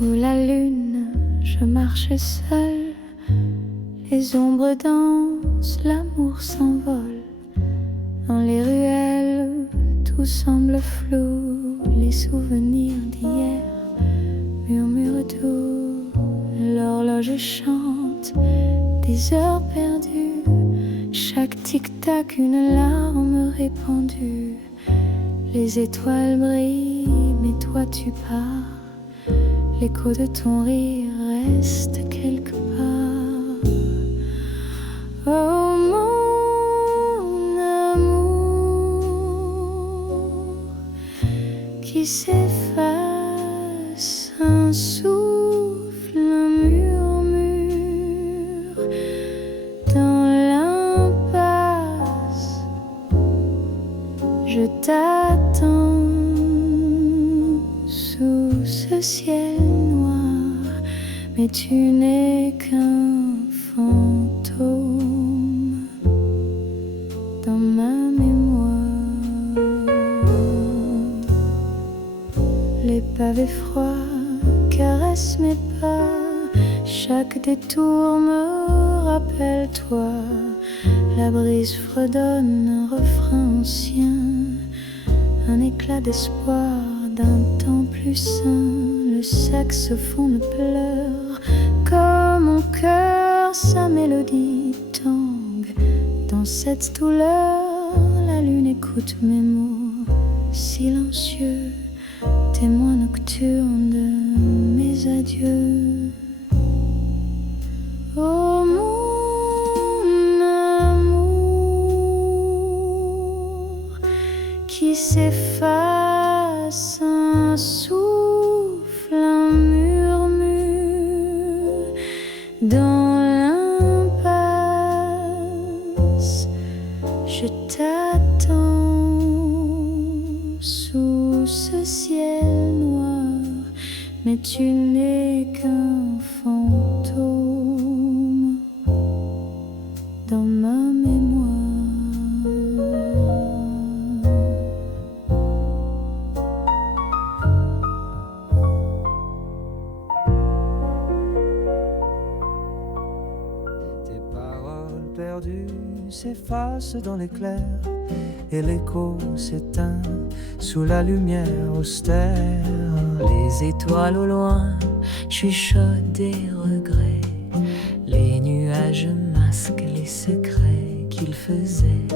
Sous la lune, je marche seule. Les ombres dansent, l'amour s'envole. Dans les ruelles, tout semble flou. Les souvenirs d'hier murmurent doux. L'horloge chante des heures perdues. Chaque tic-tac, une larme répandue. Les étoiles brillent, mais toi tu pars. L'écho de ton rire reste quelque part. Oh mon amour, qui s'efface, un souffle, un murmure dans l'impasse. Je t'attends sous ce ciel noir, mais tu n'es qu'un fantôme dans ma mémoire. Les pavés froids caressent mes pas. Chaque détour me rappelle toi. La brise fredonne un refrain ancien, un éclat d'espoir d'un temps plus sain. Le saxophone pleure comme mon cœur, sa mélodie tangue. Dans cette douleur, la lune écoute mes mots silencieux, témoin nocturne de mes adieux. Oh mon amour, qui s'efface, un souffle, un murmure dans l'impasse. Je t'attends sous ce ciel noir, mais tu n'es qu'un fantôme dans ma mémoire. Tes paroles perdues s'effacent dans l'éclair, et l'écho s'éteint sous la lumière austère. Les étoiles au loin chuchotent des regrets. Les nuages masquent les secrets qu'ils faisaient.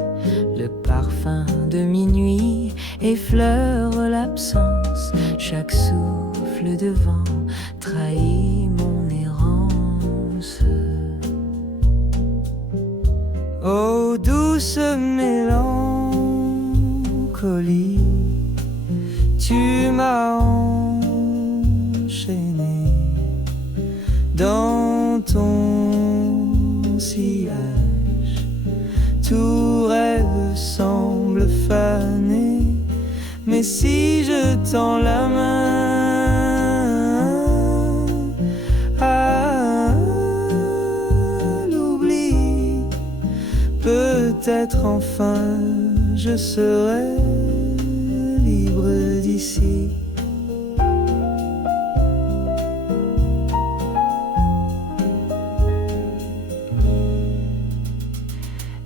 Le parfum de minuit effleure l'absence. Chaque souffle de vent trahit mon errance. Ô douce mélancolie, tu m'as enchaîné dans ton sillage. Tout rêve semble fané, mais si je tends la main à l'oubli, peut-être enfin je serai libre d'ici.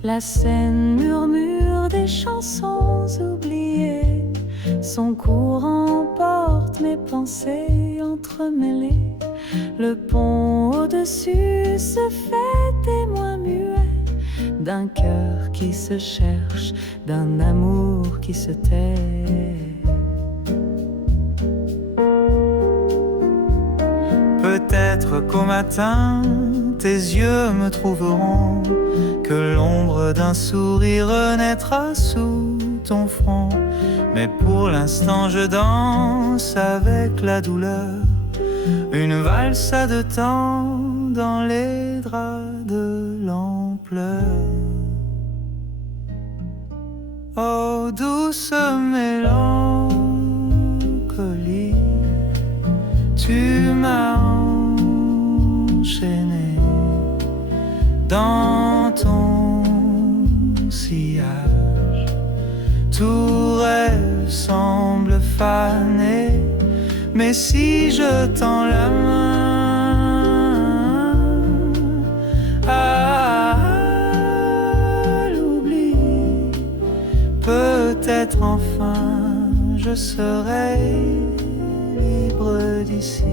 La scène murmure des chansons oubliées. Son courant porte mes pensées entremêlées. Le pont au-dessus se fait témoin muet d'un cœur qui se cherche, d'un amour qui se tait. Peut-être qu'au matin, tes yeux me trouveront, que l'ombre d'un sourire naîtra sous ton front. Mais pour l'instant je danse avec la douleur, une valse à deux temps dans les draps de l'ampleur. Oh douce mélancolie, tu m'as enchaîné dans ton sillage. Tout rêve semble fané, mais Mais si je tends la main à l'oubli, peut-être enfin je serai libre d'ici.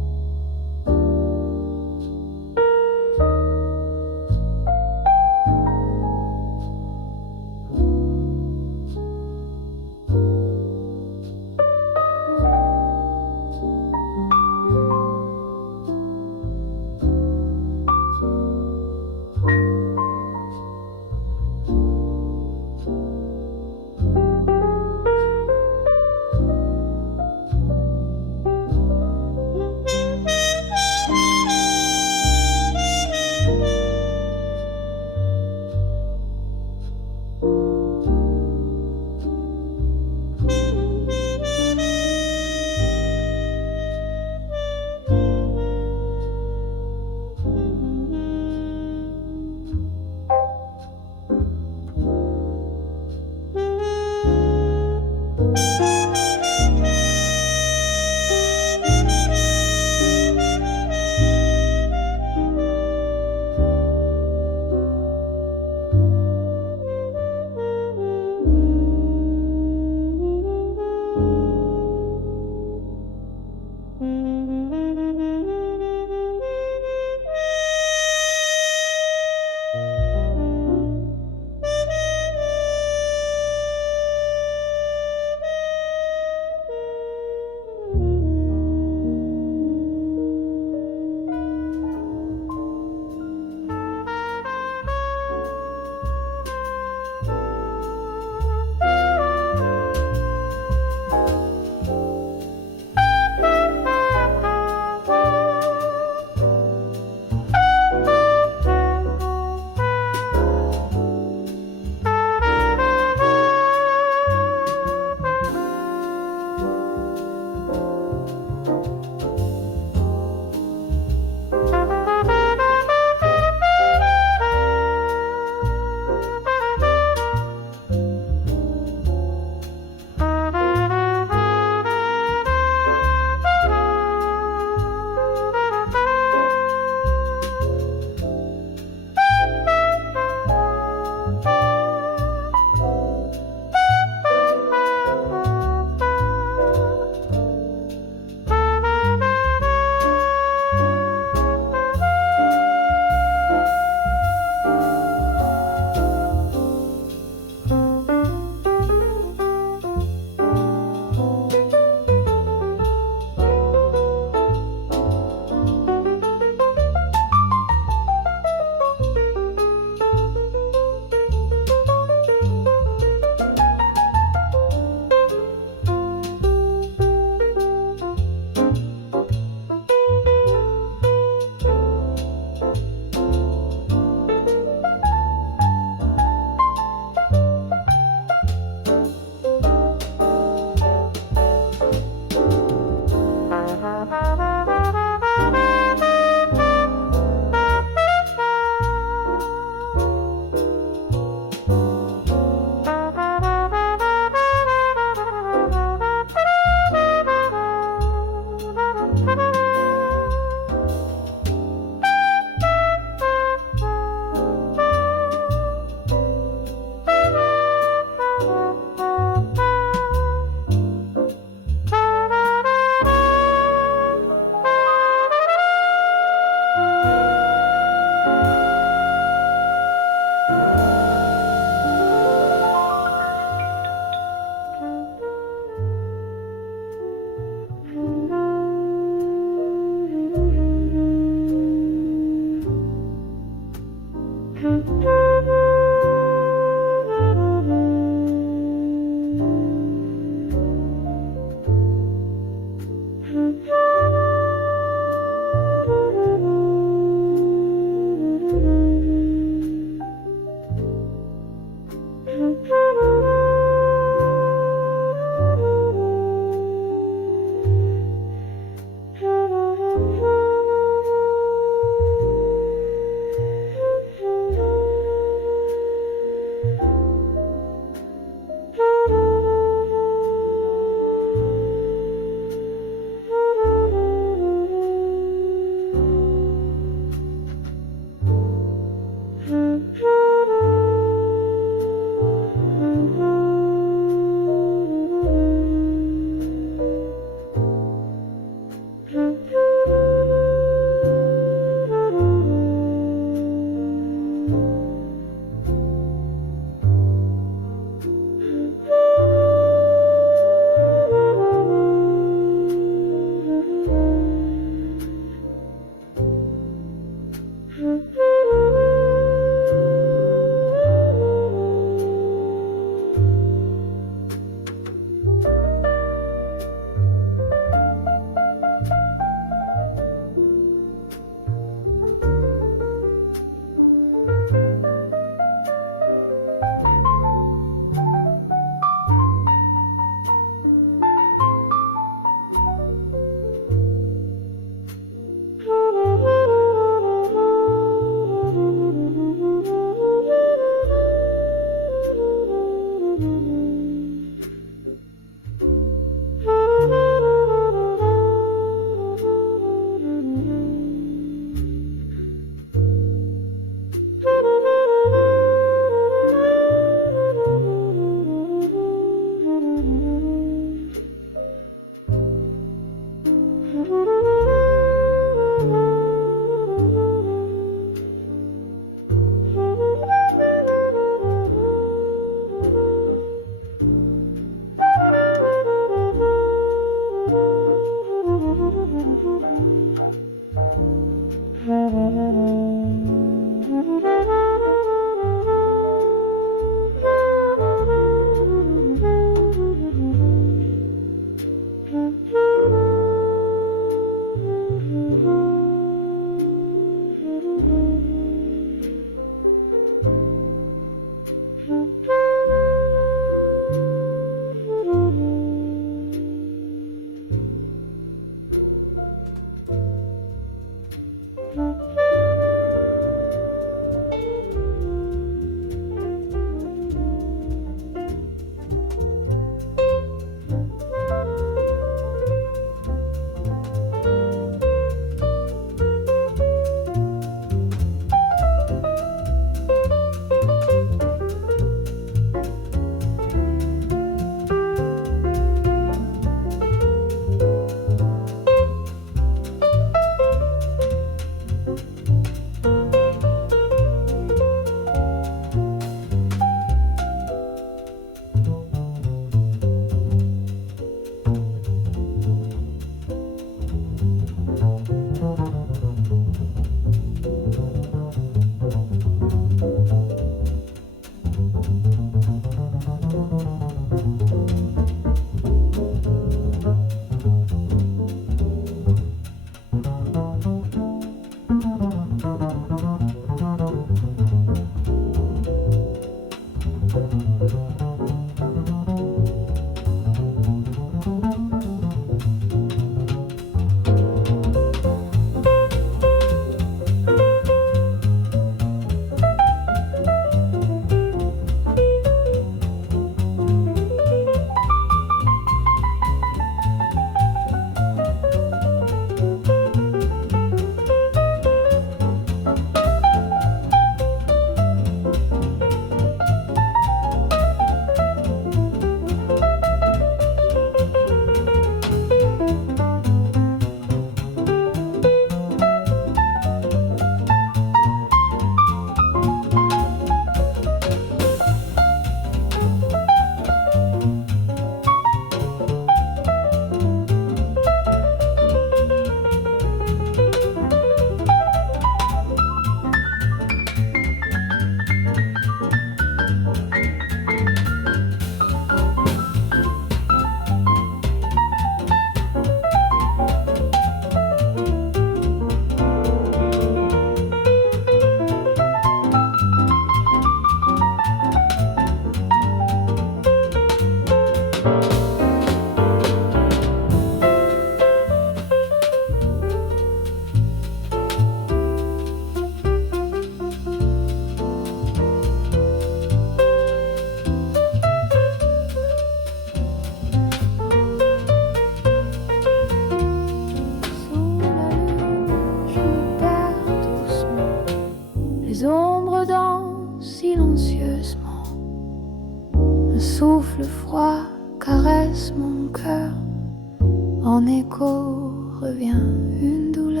écho revient une douleur.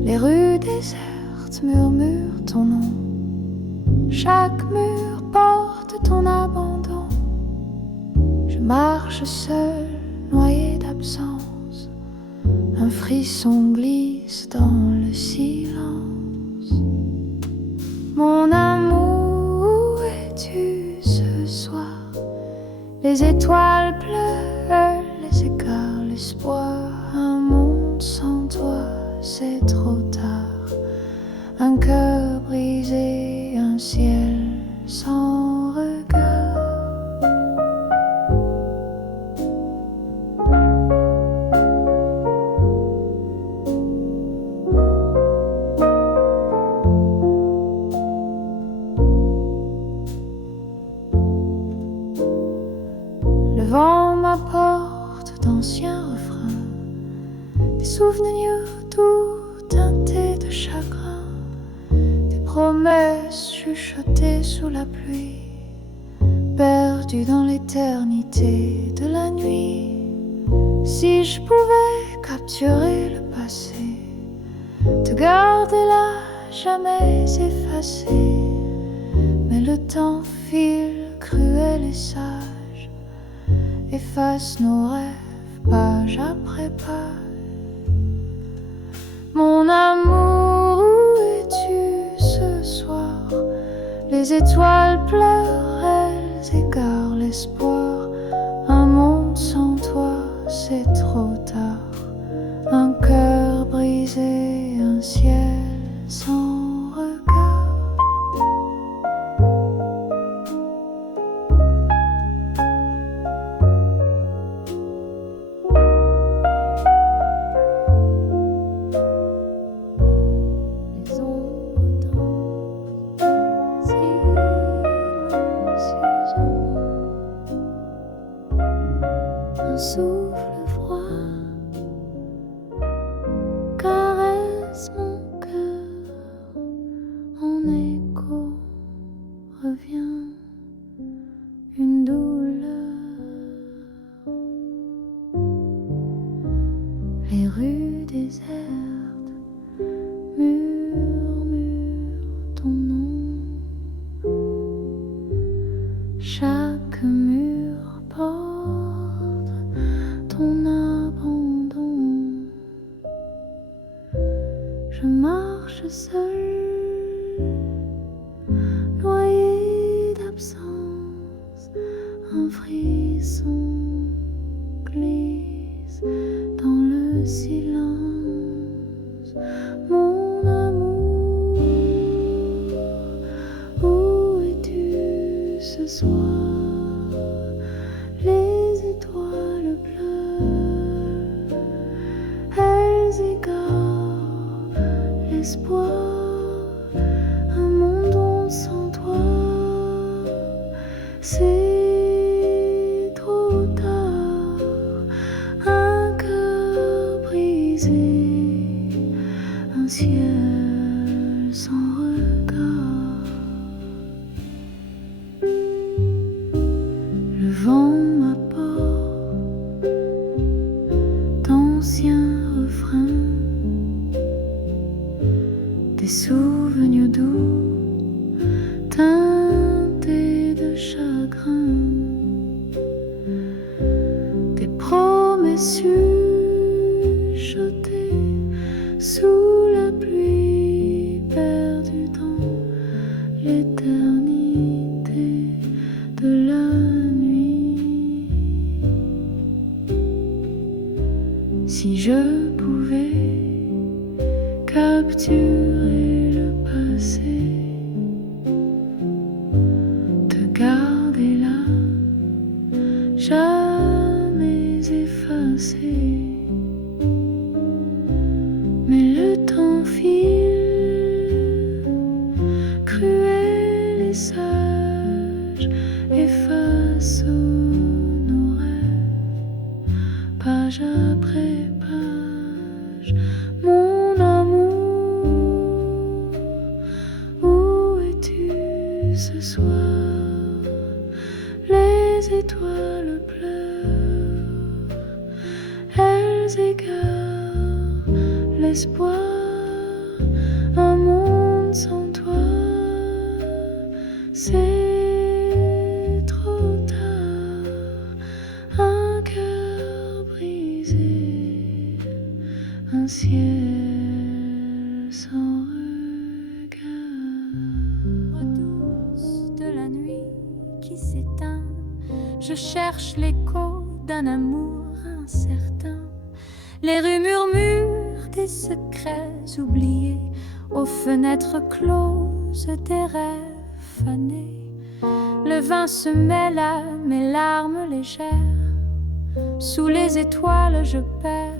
Les rues désertes murmurent ton nom. Chaque mur porte ton abandon. Je marche seul, noyé d'absence. Un frisson glisse dans le silence. Mon amour, où es-tu ce soir? Les étoiles pleurent, les écarts, l'espoir. Un monde sans toi, c'est trop tard. Un cœur brisé, un ciel sans regard. Le vent m'apporte d'anciens refrains, des souvenirs doux teintés de chagrin, des promesses chuchotées sous la pluie, perdues dans l'éternité de la nuit. Si je pouvais capturer le passé, te garder là, jamais effacé, mais le temps file cruel et sage, efface nos rêves page après page. Mon amour, où es-tu ce soir? Les étoiles pleurent, elles égarent l'espoir. Un monde sans toi, c'est trop tard. Un cœur brisé, un ciel sans regard. Les ombres dansent silencieusement. Un souffle froid caresse mon cœur, en écho revient une douleur. Les rues désertes murmurent ton nom. Chaque mur porte ton abandon. Je marche seul, noyé d'absence. Un frisson glisse dans le silence. Mon amour, où es-tu ce soir? Les étoiles pleurent, elles égarent l'espoir. Un monde sans toi, c'est trop tard. Un cœur brisé, un ciel sans regard. Le vent m'apporte d'anciens refrains, des souvenirs doux teintés de chagrin, des promesses chuchotées sous la pluie, perdues dans l'éternité de la nuit. Si je pouvais capturer le passé, te garder là, jamais effacé, mais le temps file, cruel et sage, efface nos rêves, page après page. Mon amour, où es-tu ce soir? Les étoiles pleurent, elles égards, l'espoir, un monde sans toi. C'est trop tard, un cœur brisé, un ciel sans regard. Douce de la nuit qui s'éteint, je cherche l'écho d'un amour incertain. Les rues murmurent des secrets oubliés, aux fenêtres closes des rêves fanés. Le vin se mêle à mes larmes légères. Sous les étoiles je perds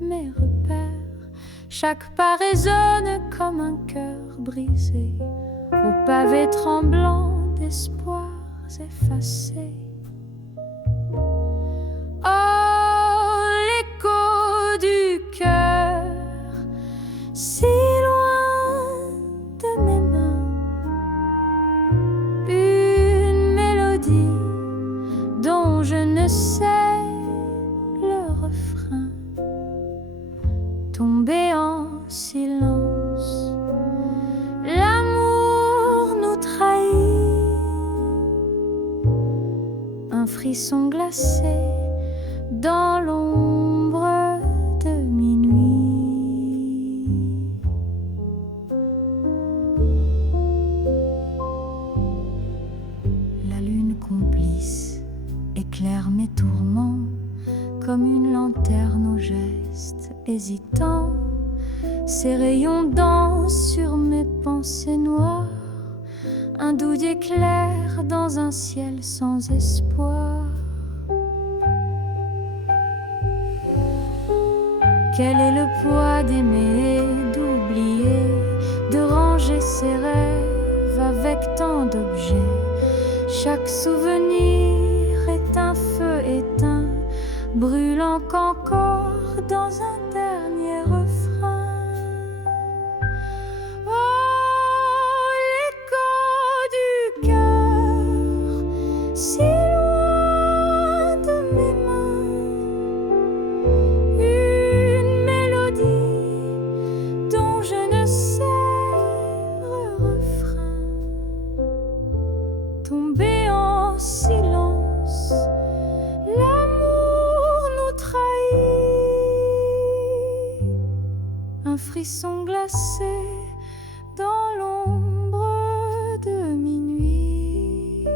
mes repères. Chaque pas résonne comme un cœur brisé, au pavé tremblant d'espoirs effacés. Oh, l'écho du cœur, si loin de mes mains, une mélodie dont je ne sais le refrain, tombé en silence. L'amour nous trahit, un frisson glacé dans l'ombre de minuit. La lune complice éclaire mes tourments comme une lanterne aux gestes hésitants. Ses rayons dansent sur mes pensées noires, un doux éclair dans un ciel sans espoir. Quel est le poids d'aimer et d'oublier, de ranger ses rêves avec tant d'objets? Chaque souvenir est un feu éteint, brûlant qu'encore dans un dernier refrain. Oh, l'écho du cœur, si loin de mes mains, une mélodie dont je ne sais le refrain, tombé en silence. L'amour nous trahit, un frisson glacé dans l'ombre de minuit.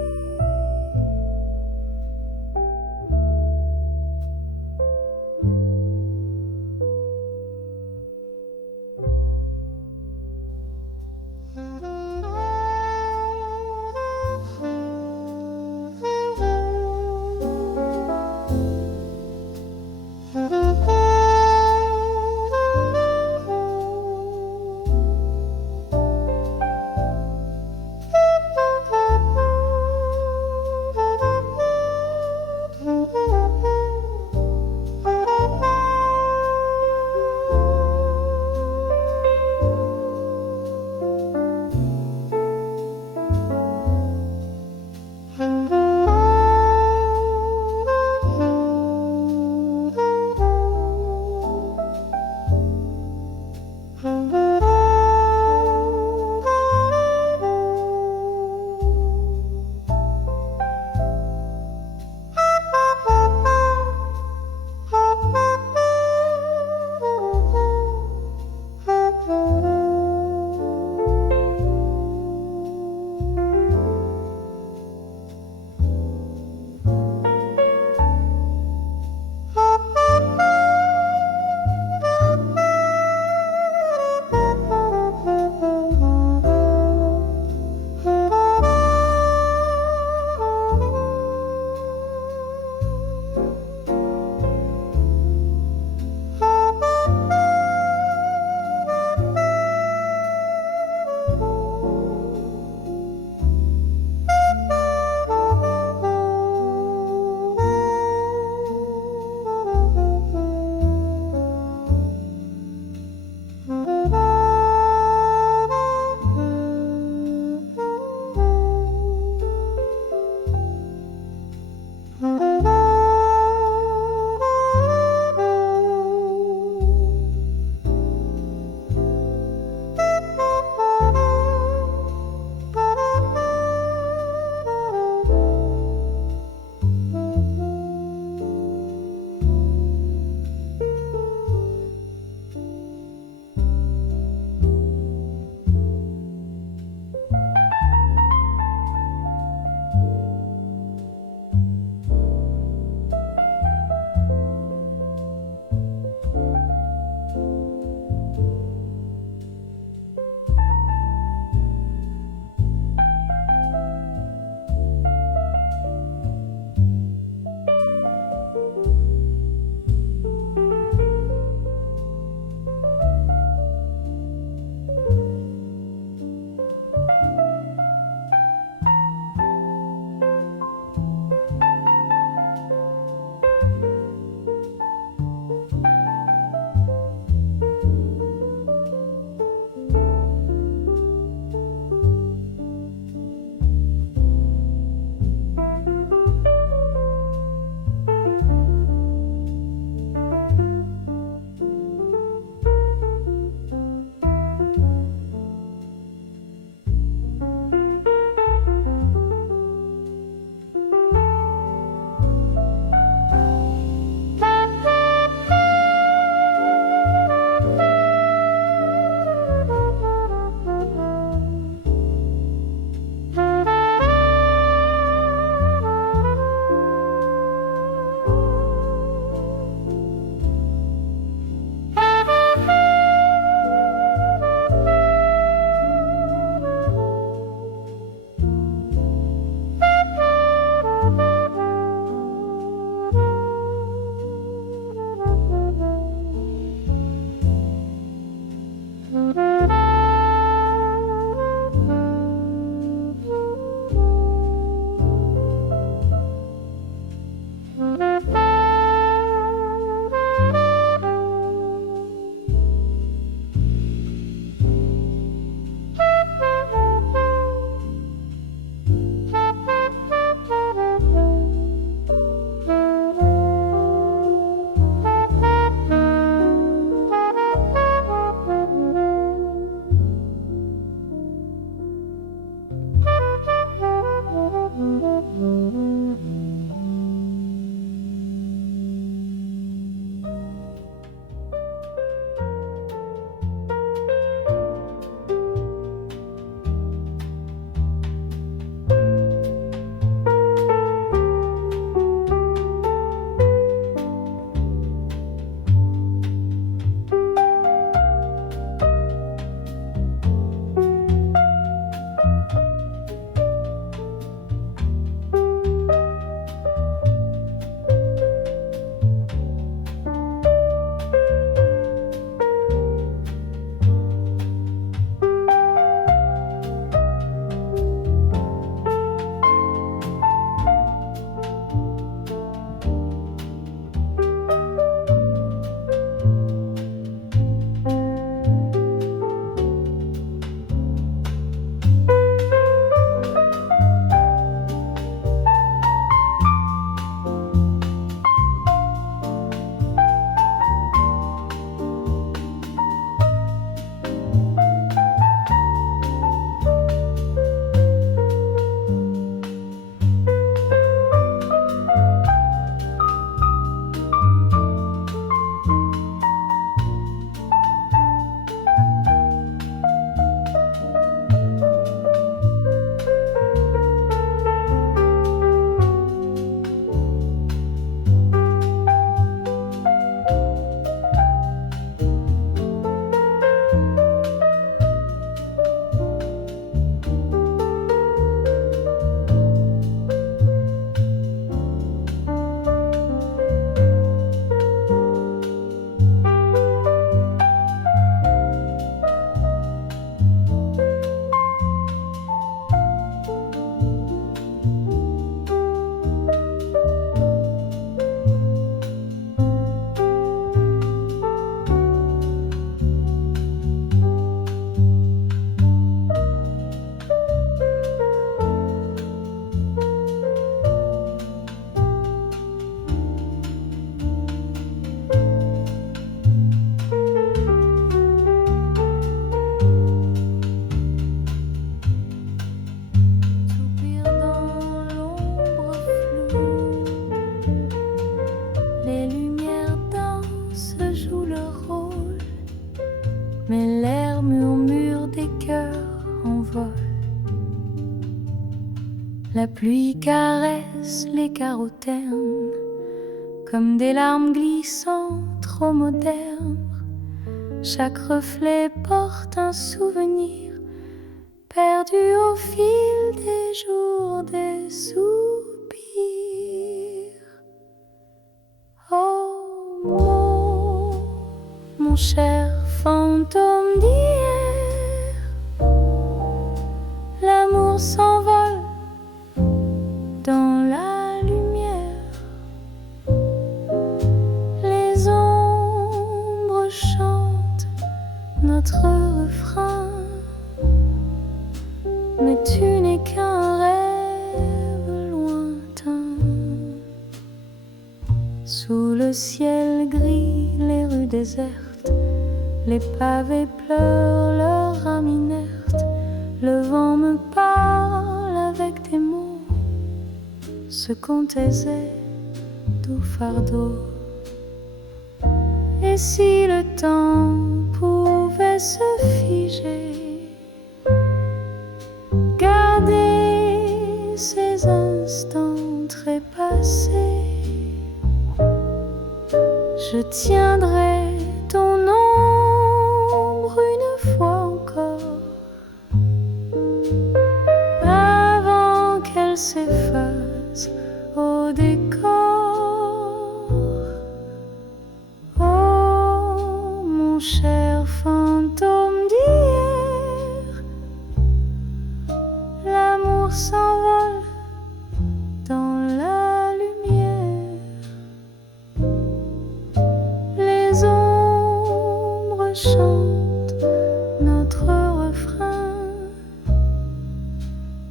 mais l'air murmure des cœurs en vol. La pluie caresse les carreaux ternes comme des larmes glissantes trop modernes. Chaque reflet porte un souvenir perdu au fil des jours, des soupirs. Oh, mon cher fantôme d'hier, l'amour s'envole dans la lumière. Les ombres chantent notre refrain, mais tu n'es qu'un rêve lointain. Sous le ciel gris, les rues désertes, les pavés pleurent leur âme inerte. Le vent me parle avec des mots, ce qu'on taisait, doux fardeau. Et si le temps pouvait se figer, garder ces instants trépassés, je tiendrai ton ombre une fois encore, avant qu'elle s'efface au décor. Oh, mon cher fantôme d'hier, l'amour s'envole dans la lumière. Les ombres chantent notre refrain,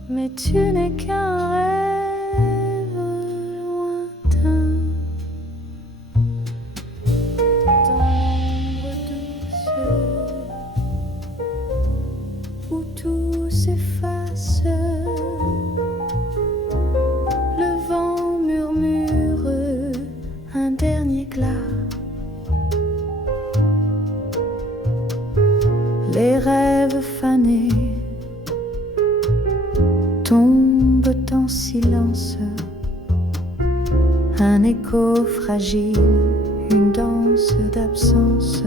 mais tu n'es qu'un rêve lointain. Dans l'ombre douce où tout s'efface, le vent murmure un dernier éclat. Les rêves fanés tombent en silence, un écho fragile, une danse d'absence.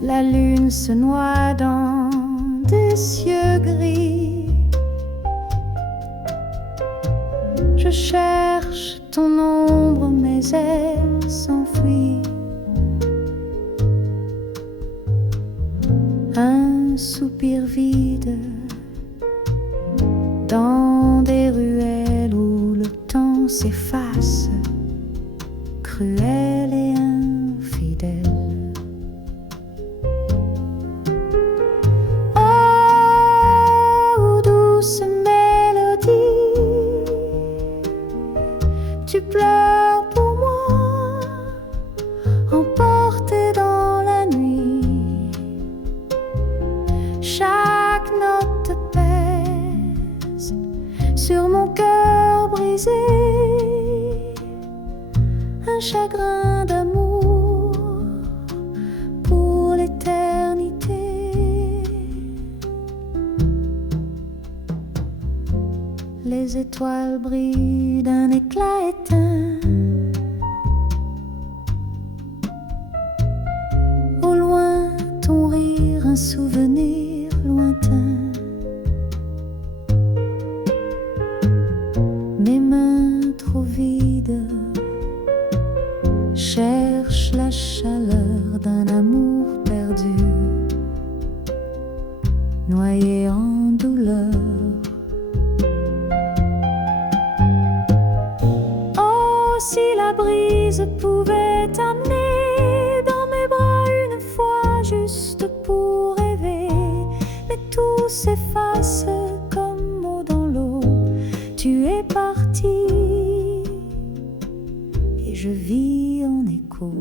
La lune se noie dans des cieux gris. Je cherche ton ombre, mais elle s'enfuit. Un soupir vide dans des ruelles où le temps s'efface, cruel et infidèle. Oh, douce mélodie, tu pleures pour moi, emportée dans la nuit. Chaque note pèse sur mon cœur brisé, un chagrin d'amour pour l'éternité. Les étoiles brillent d'un éclat éteint. Au loin, ton rire, un souvenir lointain. Mes mains trop vides cherchent la chaleur d'un amour perdu, noyé en douleur. Oh, si la brise pouvait t'amener dans mes bras une fois, juste pour rêver, mais tout s'efface comme eau dans l'eau. Tu es parti et je vis en écho.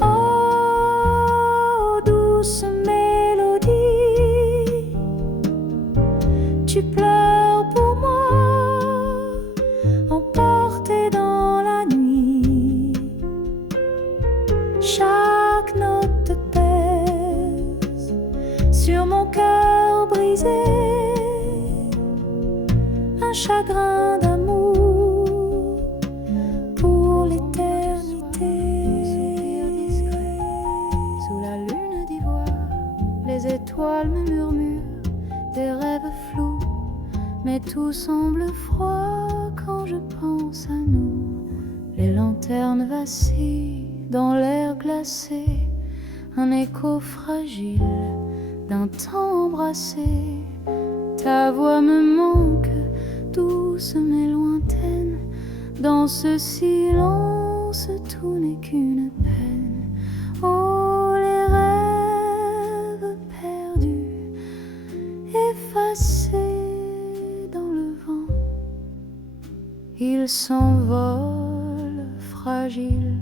Oh, douce mélodie, tu pleures pour moi, emportée dans chagrin d'amour pour l'éternité. Sous la lune d'ivoire, les étoiles me murmurent des rêves flous, mais tout semble froid quand je pense à nous. Les lanternes vacillent dans l'air glacé, un écho fragile d'un temps embrassé. Ta voix me manque, douce mais lointaine. Dans ce silence, tout n'est qu'une peine. Oh, les rêves perdus, effacés dans le vent, ils s'envolent fragiles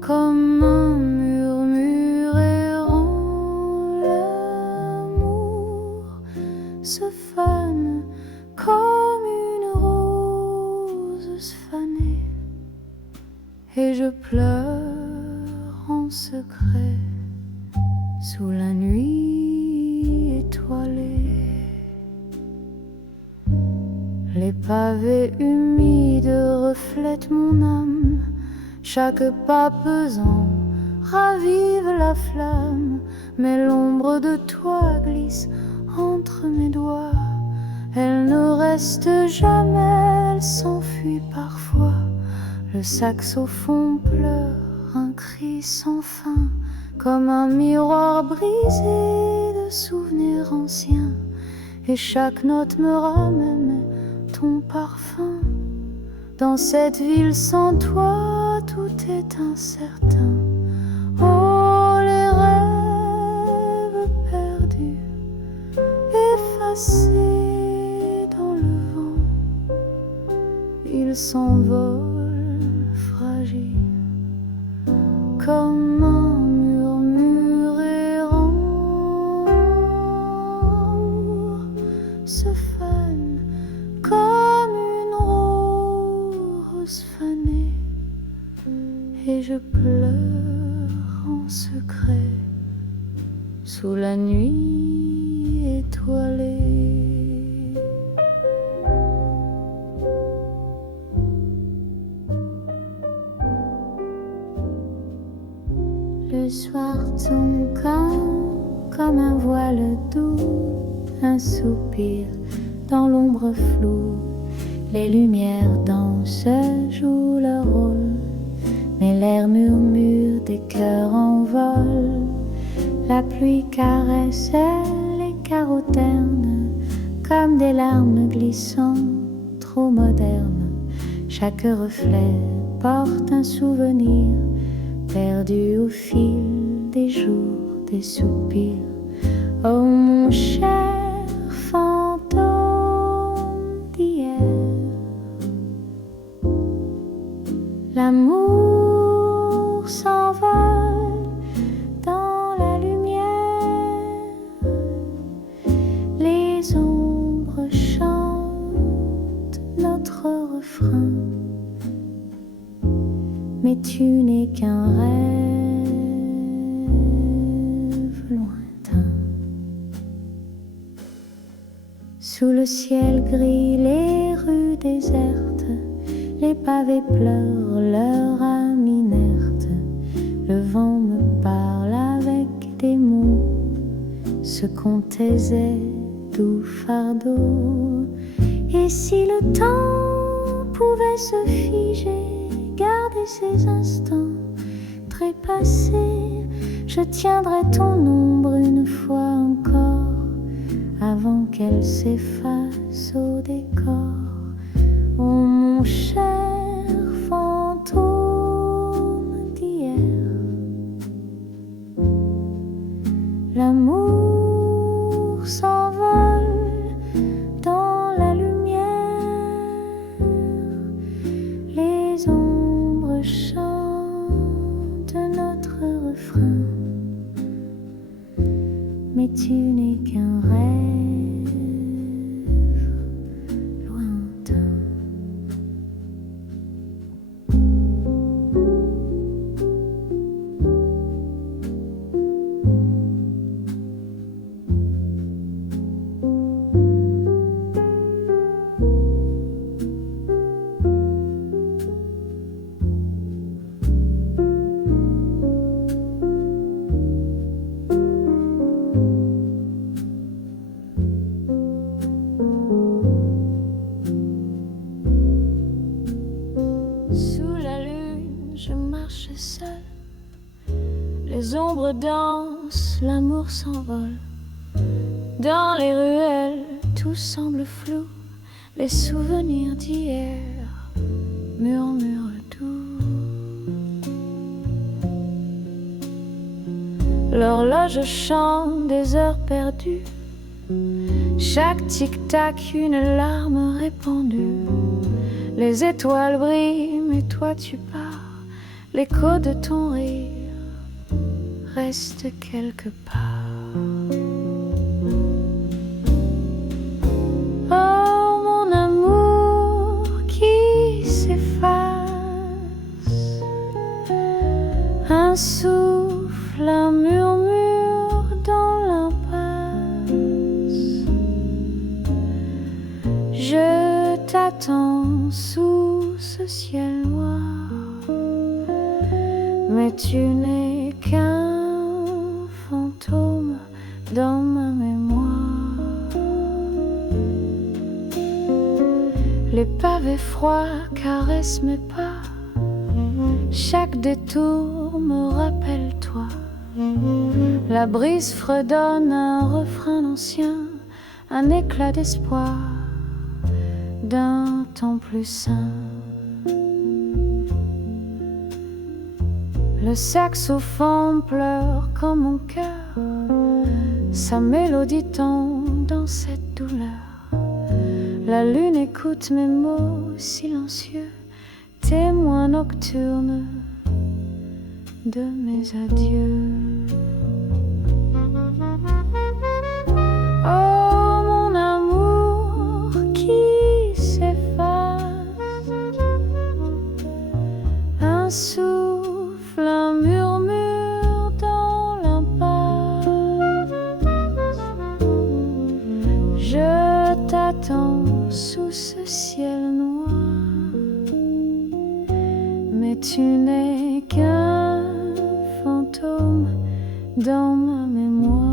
comme un murmure errant. L'amour se fane comme une rose fanée, et je pleure en secret sous la nuit étoilée. Les pavés humides reflètent mon âme, chaque pas pesant ravive la flamme, mais l'ombre de toi glisse entre mes doigts. Elle ne reste jamais, elle s'enfuit parfois. Le saxophone pleure un cri sans fin, comme un miroir brisé de souvenirs anciens. Et chaque note me ramène ton parfum. Dans cette ville sans toi, tout est incertain. Oh, les rêves perdus, effacés dans le vent, ils s'envolent fragiles comme un murmure errant. Se fanent comme une rose fanée, et je pleure en secret sous la nuit étoilée. Le soir tombe comme un voile doux, un soupir dans l'ombre floue. Les lumières dansent, jouent leur rôle, mais l'air murmure, des cœurs en vol. La pluie caresse les carreaux ternes, comme des larmes glissant, trop modernes. Chaque reflet porte un souvenir, perdu au fil des jours, des soupirs. Oh, mon cher fantôme d'hier, l'amour s'envole dans la lumière, les ombres chantent notre refrain, mais tu n'es qu'un rêve lointain. Sous le ciel gris, les rues désertes, les pavés pleurent leur âme inerte. Le vent me parle avec des mots, ce qu'on taisait, doux fardeau. Et si le temps pouvait se figer, garder ces instants trépassés, je tiendrai ton ombre une fois encore, avant qu'elle s'efface au décor. Oh, mon cher fantôme d'hier, l'amour s'envole dans la lumière, les ombres chantent notre refrain, mais tu n'es qu'un rêve loin. seul. Les ombres dansent, l'amour s'envole. Dans les ruelles, tout semble flou. Les souvenirs d'hier murmurent doux. L'horloge chante des heures perdues. Chaque tic-tac, une larme répandue. Les étoiles brillent, mais toi tu pars. L'écho de ton rire reste quelque part. Oh mon amour qui s'efface, un souffle, un murmure dans l'impasse. Je t'attends sous ce ciel noir, mais tu n'es qu'un fantôme dans ma mémoire. Les pavés froids caressent mes pas. Chaque détour me rappelle toi. La brise fredonne un refrain ancien, un éclat d'espoir d'un temps plus sain. Le saxophone pleure comme mon cœur, sa mélodie tombe dans cette douleur. La lune écoute mes mots silencieux, témoin nocturne de mes adieux. Oh mon amour qui s'efface, un souffle, un murmure dans l'impasse. Je t'attends sous ce ciel noir, mais tu n'es qu'un fantôme dans ma mémoire.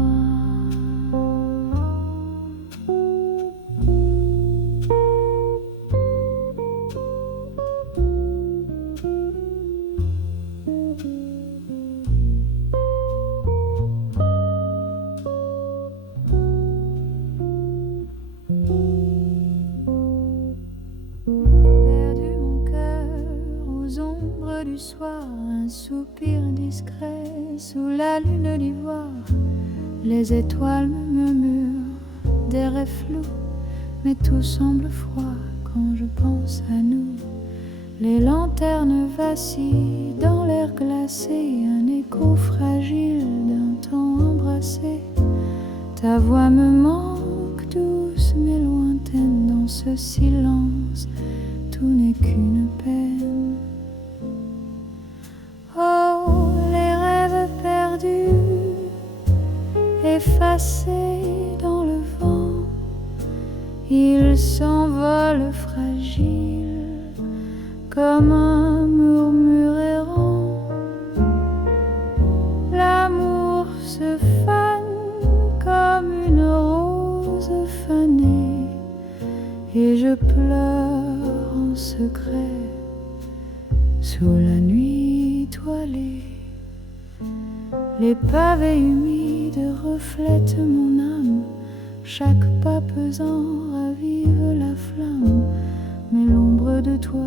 Du soir, un soupir discret sous la lune d'ivoire. Les étoiles me murmurent des rêves flous, mais tout semble froid quand je pense à nous. Les lanternes vacillent dans l'air glacé, un écho fragile d'un temps embrassé. Ta voix me manque, douce mais lointaine, dans ce silence, tout n'est qu'une peine. Oh, les rêves perdus, effacés dans le vent, ils s'envolent fragiles comme un murmure errant. L'amour se fane comme une rose fanée, et je pleure en secret sous la nuit étoilée. Les pavés humides reflètent mon âme, chaque pas pesant ravive la flamme. Mais l'ombre de toi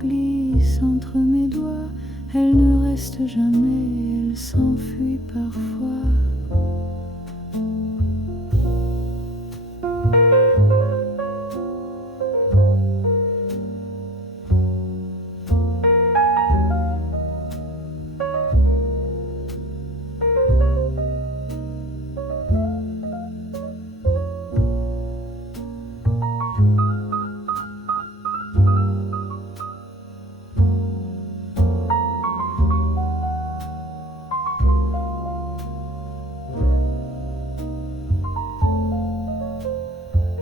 glisse entre mes doigts, elle ne reste jamais, elle s'enfuit parfois.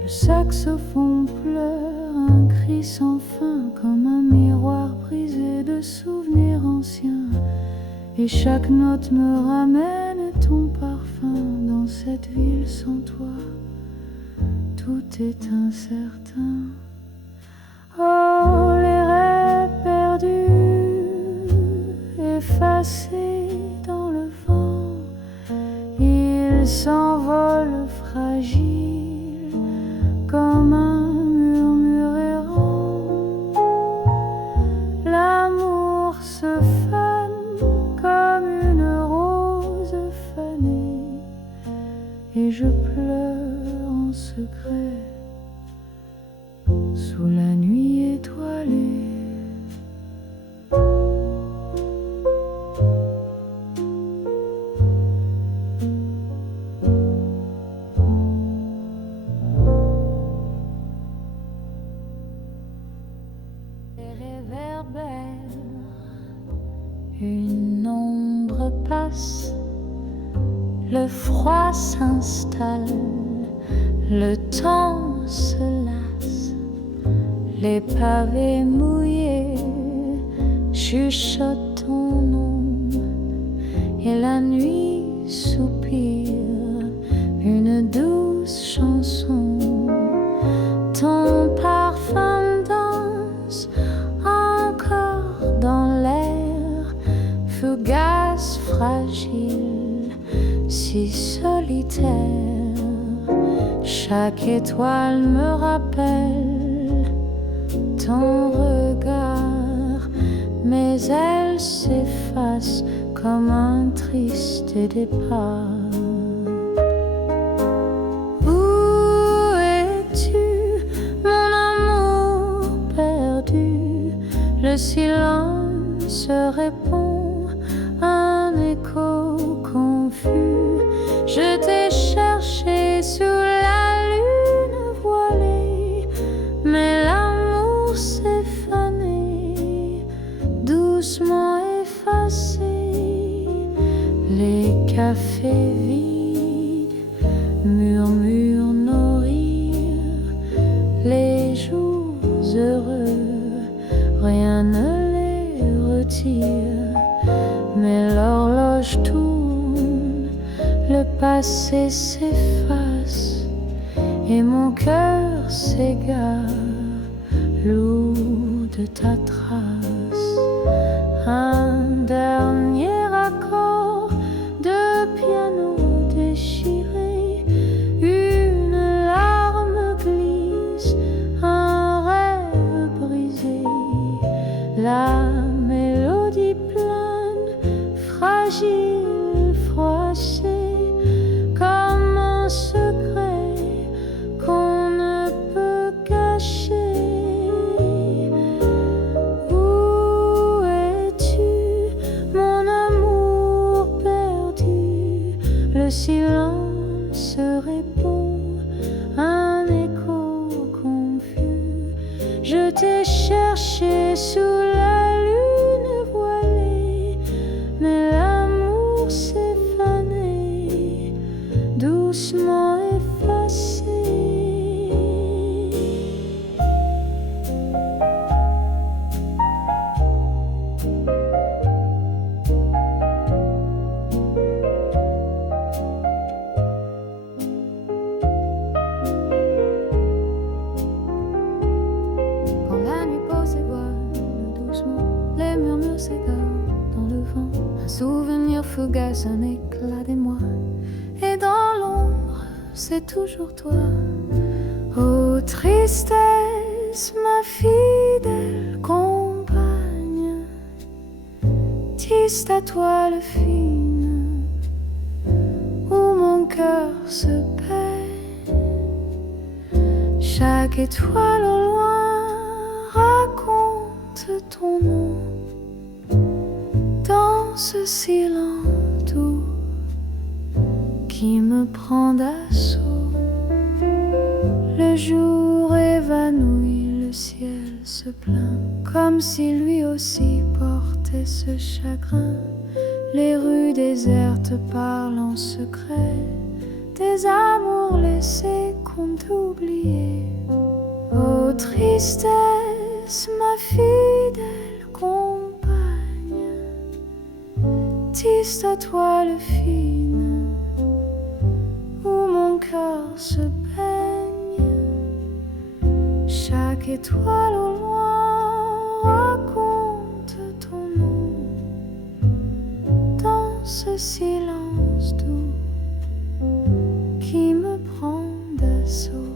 Le saxophone pleure un cri sans fin, comme un miroir brisé de souvenirs anciens. Et chaque note me ramène ton parfum. Dans cette ville sans toi, tout est incertain. Oh, les rêves perdus, effacés réverbères. Une ombre passe, le froid s'installe, le temps se lasse, les pavés mouillés chuchotent ton nom et la nuit soupire une douce chanson. Ton parfum danse encore dans l'air, fugace, fragile, si solitaire. Chaque étoile me rappelle ton regard, mais elle s'efface comme un triste départ. Où es-tu, mon amour perdu? Le silence répond, un écho confus. Je t'ai cherché sous la lune voilée, mais l'amour s'est fané, doucement effacé. Les cafés vides murmurent nos rires, les jours heureux, rien ne les retire. Mais l'horloge tourne, le passé s'efface et mon cœur s'égare, lourd de ta trace. Un dernier accord de piano déchiré, une larme glisse, un rêve brisé. La mélodie pleine, fragile, froissée, comme un secret qu'on ne peut cacher. Où es-tu, mon amour perdu? Le silence répond, un écho confus. Je t'ai cherché sous la lune voilée, mais l'amour s'est fané, doucement effacé. Quand la nuit pose ses voiles doucement, les murmures s'égarent dans le vent. Un souvenir fugace, un éclat d'émoi, et dans l'ombre, c'est toujours toi. Ô tristesse, ma fidèle compagne, tisse ta toile fine, où mon cœur se peigne. Chaque étoile au loin raconte ton nom dans ce silence doux qui me prend d'assaut. Le jour évanoui, le ciel se plaint, comme si lui aussi portait ce chagrin. Les rues désertes parlent en secret des amours laissés qu'on oublié. Ô tristesse, ma fidèle compagne, tisse ta toile fine, où mon cœur se baigne. Chaque étoile au loin raconte ton nom dans ce silence doux qui me prend d'assaut.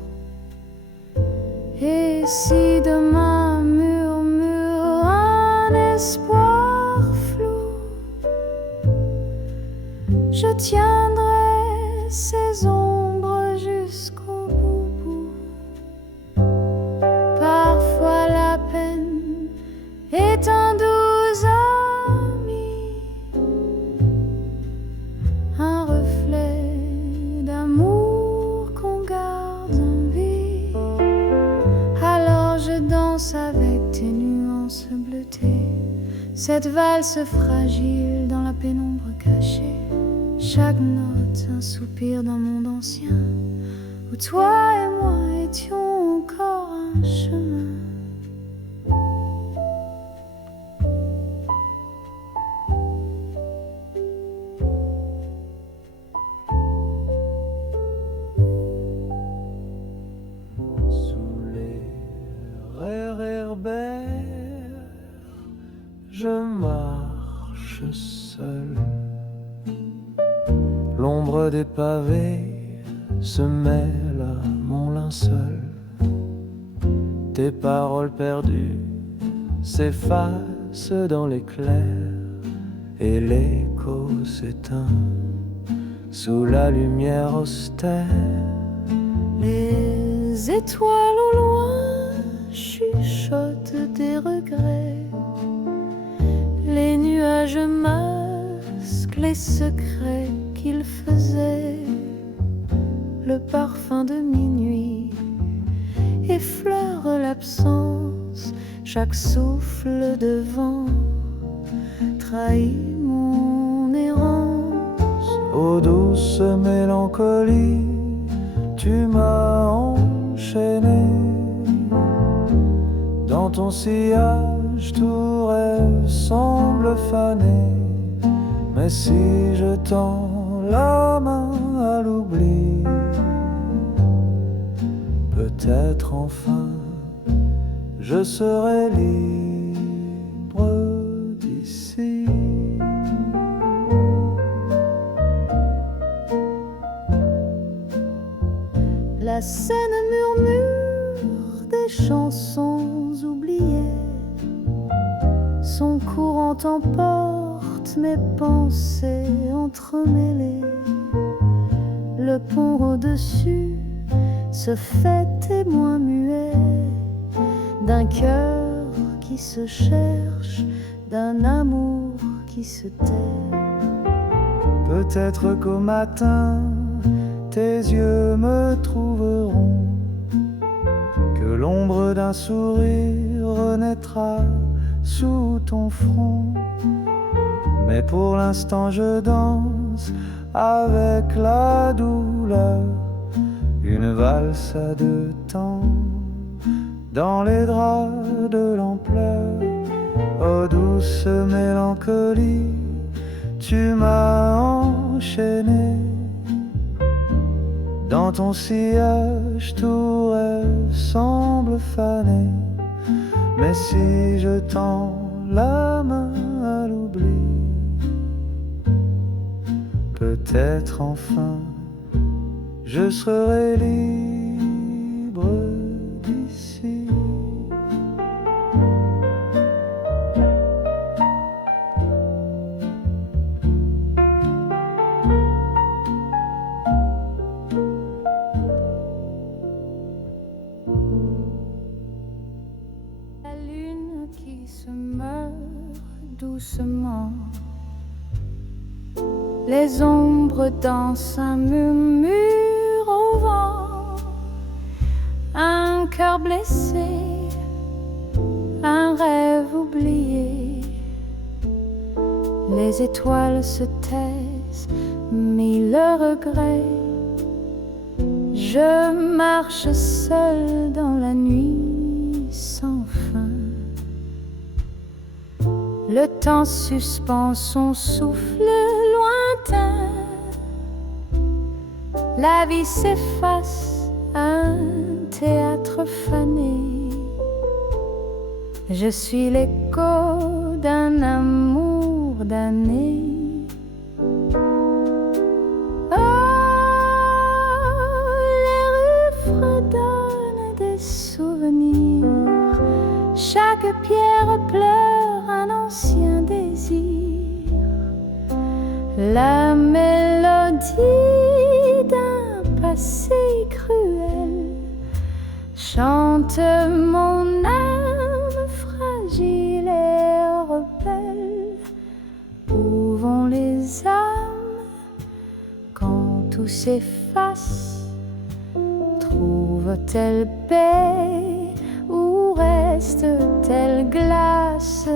Et si demain murmure un espoir flou, je tiendrai ces ombres jusqu'au bout. Parfois la peine est un doux ami, un reflet d'amour qu'on garde en vie. Alors je danse avec tes nuances Cette valse fragile dans la pénombre cachée, chaque note un soupir d'un monde ancien, où toi et moi étions encore un chemin. Je marche seul. L'ombre des pavés se mêle à mon linceul. Tes paroles perdues s'effacent dans l'éclair et l'écho s'éteint sous la lumière austère. Les étoiles au loin chuchotent des regrets. Les nuages masquent les secrets qu'ils faisaient. Le parfum de minuit effleure l'absence. Chaque souffle de vent trahit mon errance. Ô douce mélancolie, tu m'as enchaîné. Dans ton sillage, tout rêve semble fané. Mais si je tends la main à l'oubli, peut-être enfin je serai libre d'ici. La scène murmure des chansons oubliées. Son courant emporte mes pensées entremêlées. Le pont au-dessus se fait témoin muet d'un cœur qui se cherche, d'un amour qui se tait. Peut-être qu'au matin, tes yeux me trouveront, que l'ombre d'un sourire renaîtra sous ton front. Mais pour l'instant je danse avec la douleur, une valse à deux temps dans les draps de l'ampleur. Ô douce mélancolie, tu m'as enchaîné. Dans ton sillage, tout rêve semble fané. Mais si je tends la main à l'oubli, peut-être enfin je serai libre d'ici. La lune qui se meurt doucement, les ombres dansent un murmure au vent. Un cœur blessé, un rêve oublié. Les étoiles se taisent, mille regrets. Je marche seul dans la nuit sans fin. Le temps suspend son souffle lointain. La vie s'efface, un théâtre fané. Je suis l'écho d'un amour damné. Les rues fredonnent des souvenirs. Chaque pierre pleure un ancien désir. La mélodie d'un passé cruel chante mon âme fragile et rebelle. Où vont les âmes quand tout s'efface? Trouve-t-elle paix ou reste-t-elle glace?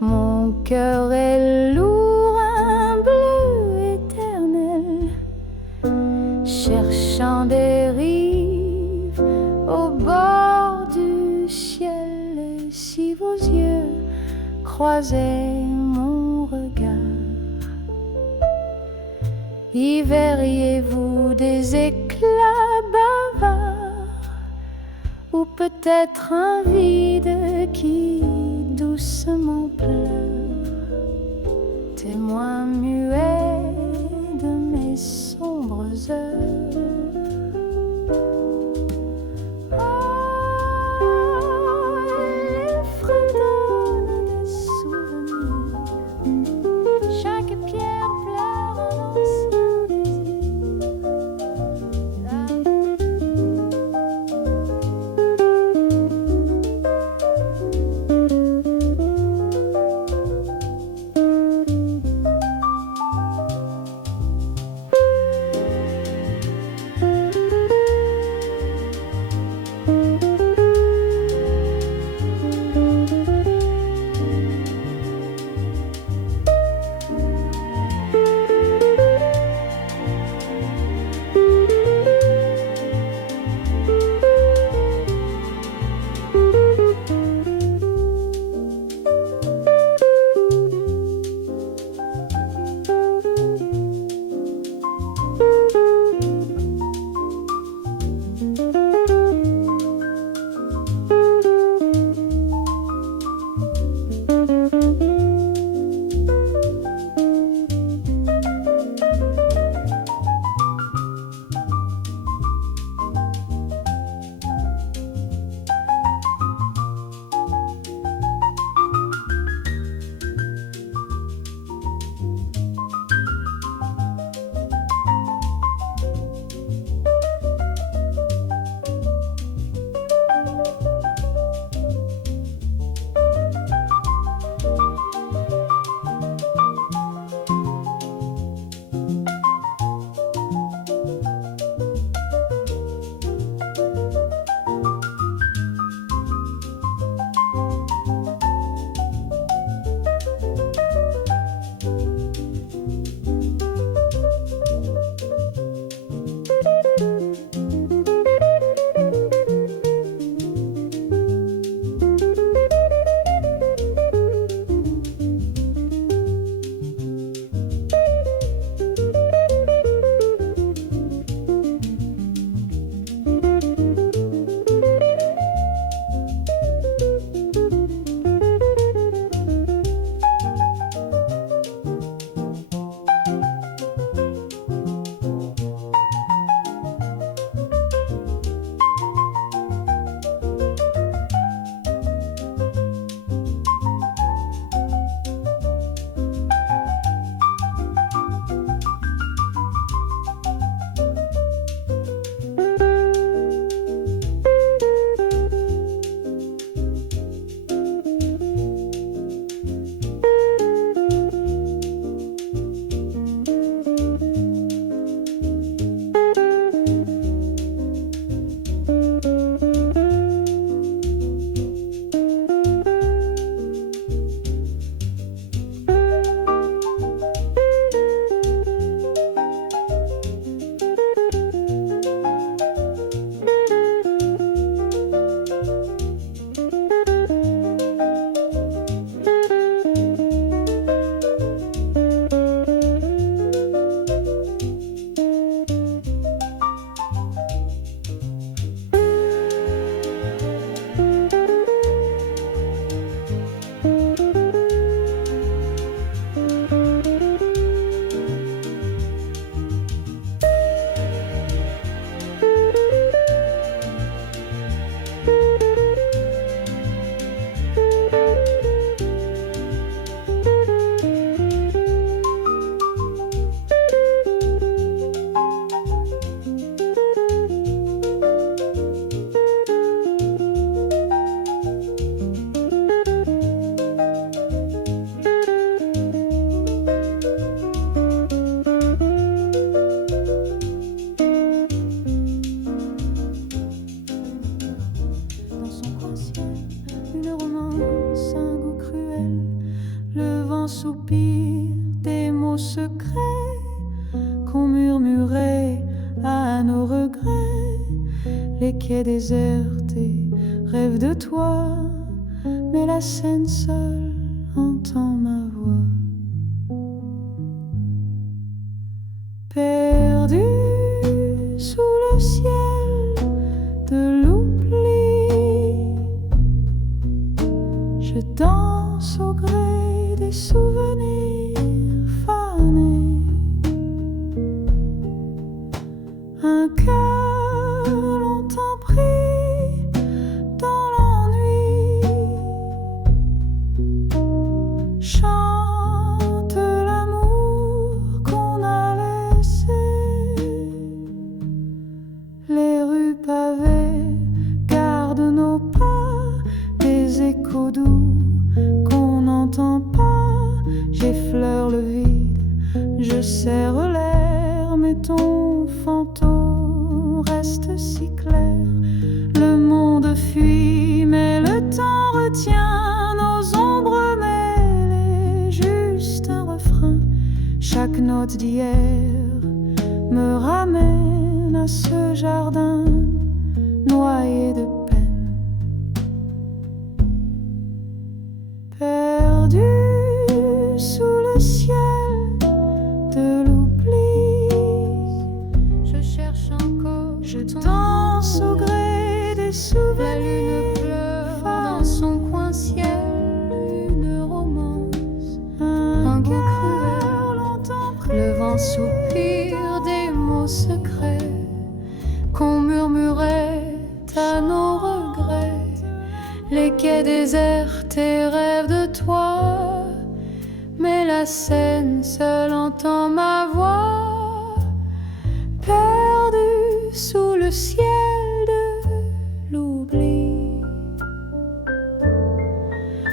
Mon cœur est lourd, un bleu éternel, cherchant des rives au bord du ciel. Et si vos yeux croisaient mon regard, y verriez-vous des éclats bavards, ou peut-être un vide qui doucement pleure, témoin muet de mes sombres heures. Il fredonne des souvenirs, chaque pierre pleure un ancien désir. soupir des mots secrets qu'on murmurait à nos regrets. Les quais désertés rêvent de toi, mais la Seine seule entend ma voix. Perdu sous le ciel de l'oubli, je danse au gré des souvenirs fanés. Un cœur longtemps pris dans l'ennui chante l'amour qu'on a laissé. Les rues pavées gardent nos pas, des échos doux qu'on n'entend pas. J'effleure le vide, je serre l'air, mais ton fantôme reste si clair. Le monde fuit, mais le temps retient nos ombres mêlées. Juste un refrain, chaque note d'hier me ramène à ce jardin noyé de peine. Perdu sous le ciel de l'oubli, Je cherche encore, je danse au gré des La souvenirs. lune pleure dans son coin ciel, une romance, un goût cruel. Longtemps pris Le vent soupire des mots secrets qu'on murmurait à nos regrets. Les quais désertés rêvent de toi, mais la Seine seule entend ma voix. Perdu sous le ciel de l'oubli,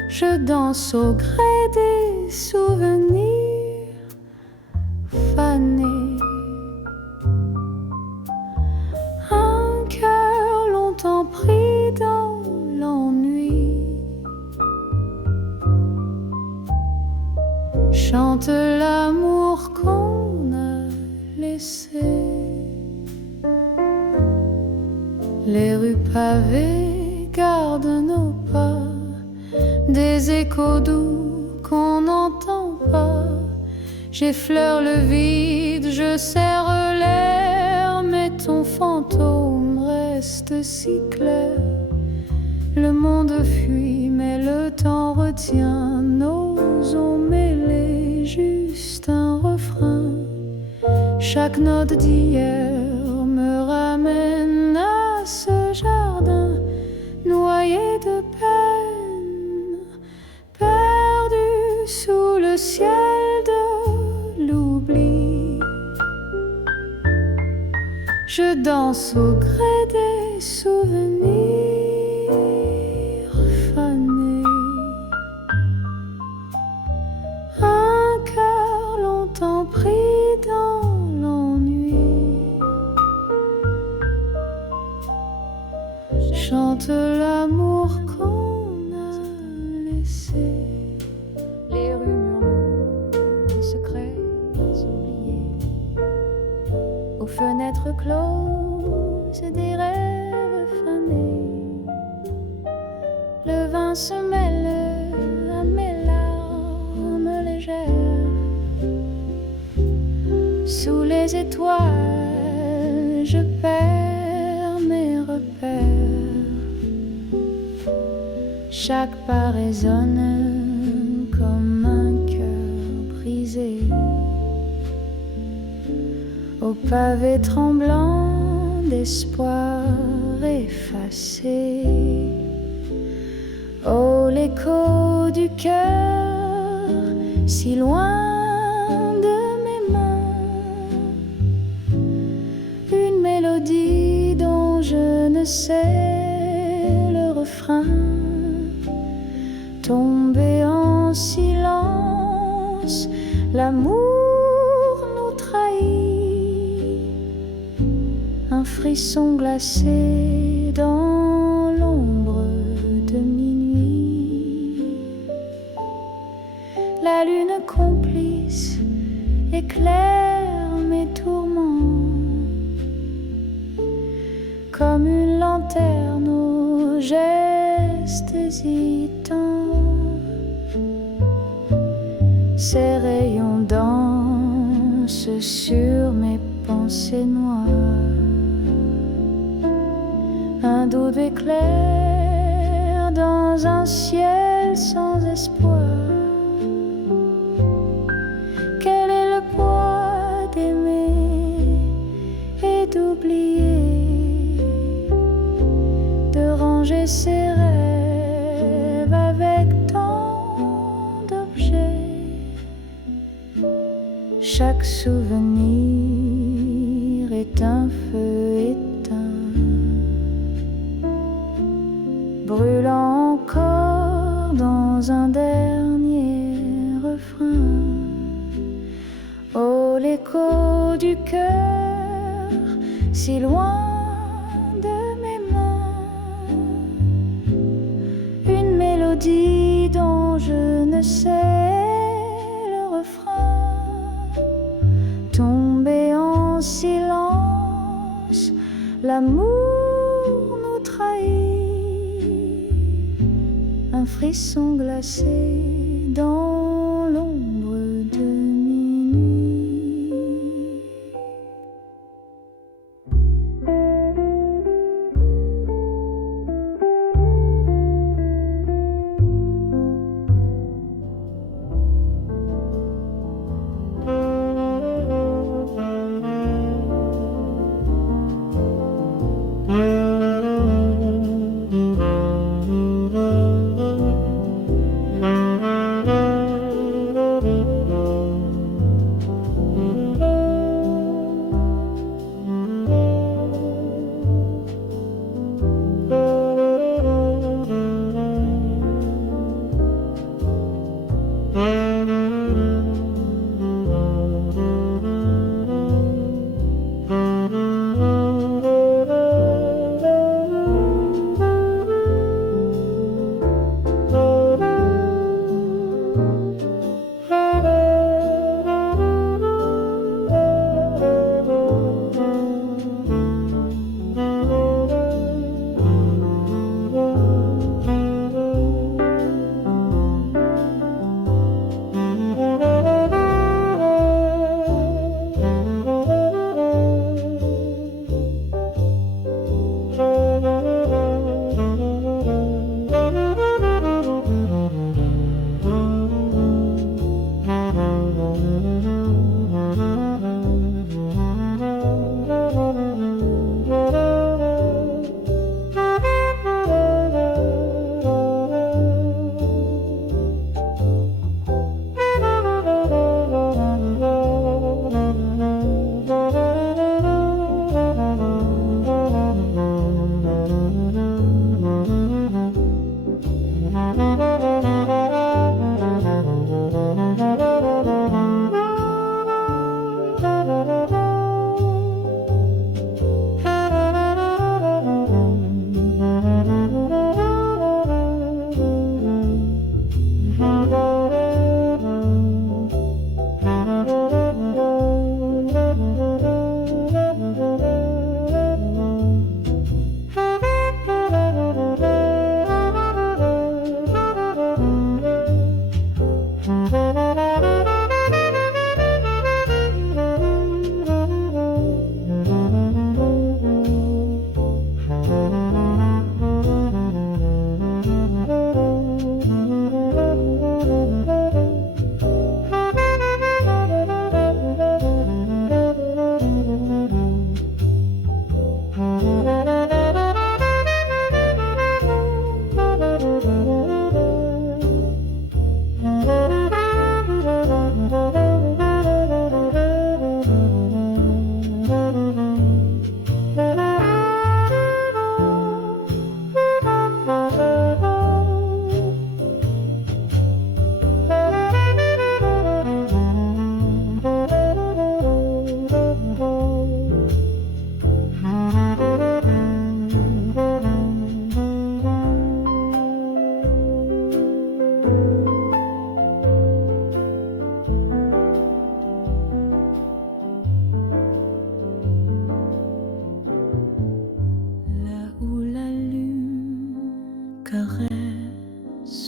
je danse au gré des souvenirs fanés. Un cœur longtemps pris dans l'ennui chante l'amour qu'on a laissé. Les rues pavées gardent nos pas, des échos doux qu'on n'entend pas. J'effleure le vide, je serre l'air, mais ton fantôme reste si clair. Le monde fuit, mais le temps retient nos ondes mêlées. Juste un refrain, chaque note d'hier me ramène à ce jardin noyé de peine. Perdu sous le ciel de l'oubli, je danse au gré des souvenirs fanés. Un cœur longtemps pris dans l'ennui chante l'amour qu'on a laissé. Les rues murmurent des secrets oubliés, aux fenêtres closes des rêves fanés. Le vin se mêle à mes larmes légères. Sous les étoiles, je perds mes repères. Chaque pas résonne comme un cœur brisé. Au pavé tremblant d'espoir effacé. Oh, l'écho du cœur, si loin de mes mains. Une mélodie dont je ne sais le refrain. Tombé en silence, l'amour nous trahit. Un frisson glacé dans l'ombre de minuit. La lune éclaire mes tourments comme une lanterne aux gestes hésitants. Ses rayons dansent sur mes pensées noires. Un doute éclair dans un ciel sans espoir. Quel est le poids d'aimer et d'oublier, de ranger ses rêves avec tant d'objets? Chaque souvenir est un feu éteint, brûlant encore dans un dernier refrain. Oh, l'écho du cœur, si loin de mes mains, une mélodie dont je ne sais le refrain. Tombé en silence, l'amour nous trahit, un frisson glacé dans l'ombre de minuit.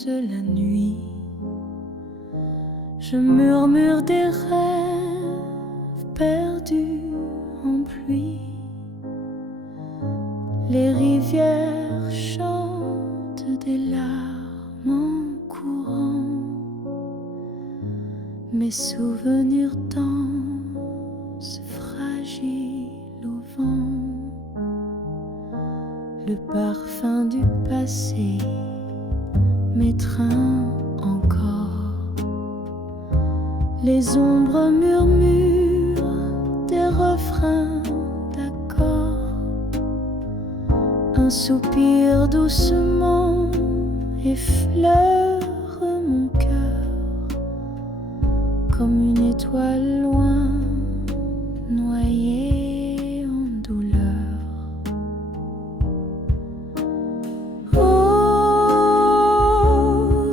douce la nuit. Je murmure des rêves perdus en pluie. Les rivières chantent des larmes en courant. Mes souvenirs dansent fragiles au vent. Le parfum du passé m'étreint encore. Les ombres murmurent des refrains d'accords. Un soupir doucement effleure mon cœur, comme une étoile loin, noyée en douleur. Oh,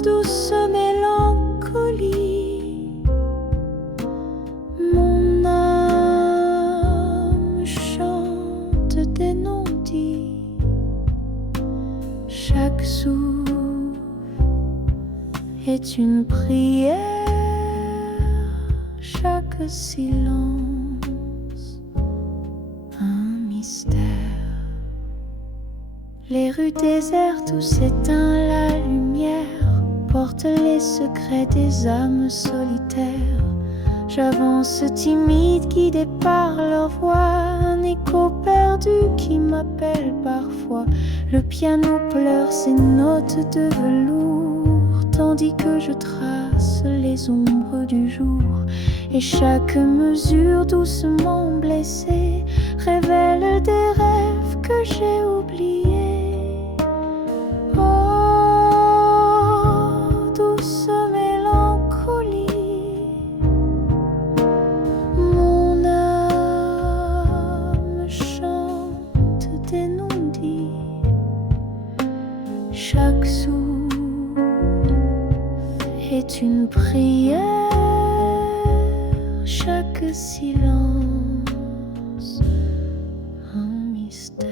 douce mélancolie, mon âme chante des non-dits. Chaque souffle est une prière, chaque silence un mystère. Les rues désertes où s'éteint la lumière portent les secrets des âmes solitaires. J'avance timide, guidé par leur voix, un écho perdu qui m'appelle parfois. Le piano pleure ses notes de velours, tandis que je trace les ombres du jour. Et chaque mesure doucement blessée révèle des rêves que j'ai oubliés. Oh, douce mélancolie, mon âme chante des non-dits. Chaque souffle est une prière, chaque silence un mystère.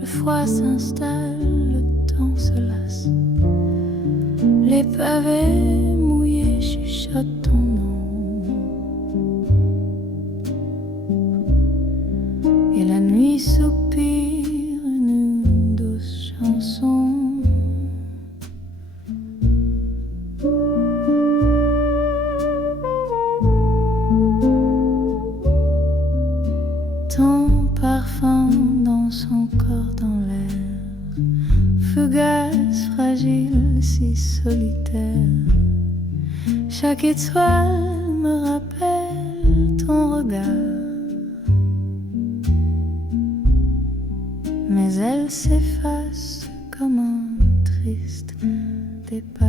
Le froid s'installe, le temps se lasse. Les pavés mouillés chuchotent ton nom. Et la nuit soupire une douce chanson. Ton parfum danse encore dans l'air, fugace, fragile, si solitaire. Chaque étoile me rappelle ton regard, mais elle s'efface comme un triste départ.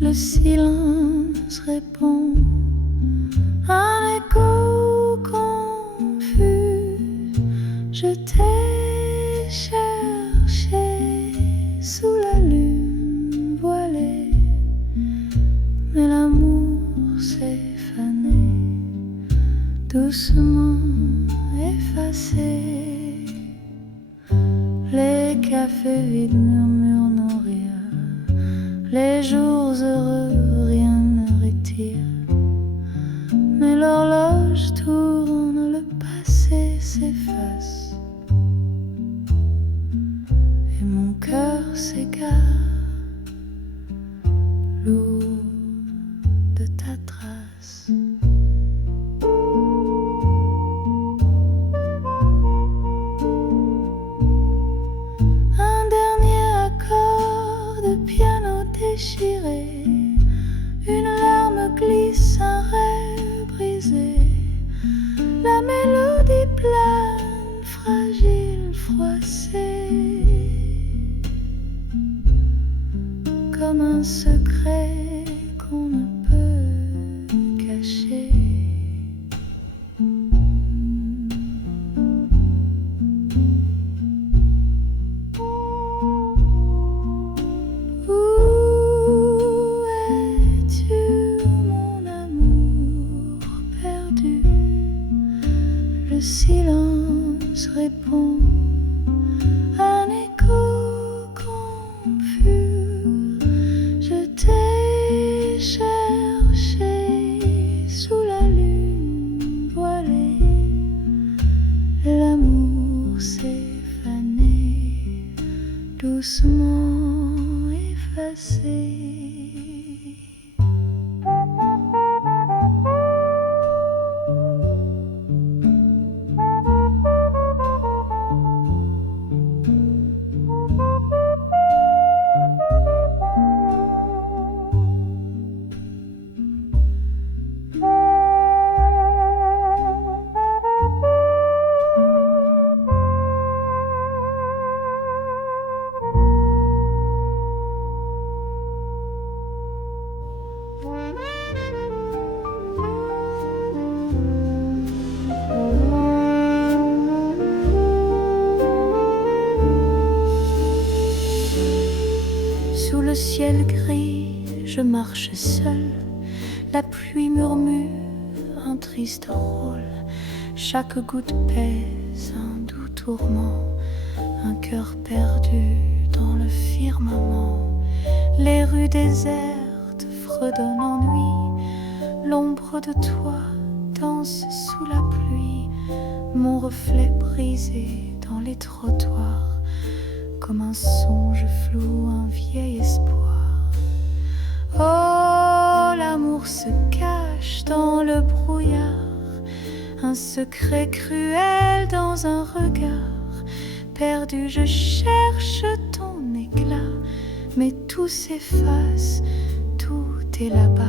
Le silence répond, un écho confus. Je t'ai cherché sous la lune voilée, mais l'amour s'est fané, doucement effacé. Les cafés vides murmurent nos rires, les jours heureux, rien ne retire. Mais l'horloge tourne, le passé s'efface, et mon cœur s'égare, lourd de ta trace. Un dernier accord de piano déchiré, répond un écho confus. Je t'ai cherché sous la lune voilée, l'amour s'est fané, doucement effacé. Sous le ciel gris, je marche seule. La pluie murmure un triste rôle. Chaque goutte pèse un doux tourment. Un cœur perdu dans le firmament. Les rues désertes fredonnent ennui. L'ombre de toi danse sous la pluie. Mon reflet brisé dans les trottoirs. Comme un songe flou, un vieil espoir. Oh, l'amour se cache dans le brouillard. Un secret cruel dans un regard. Perdu, je cherche ton éclat. Mais tout s'efface, tout est là-bas.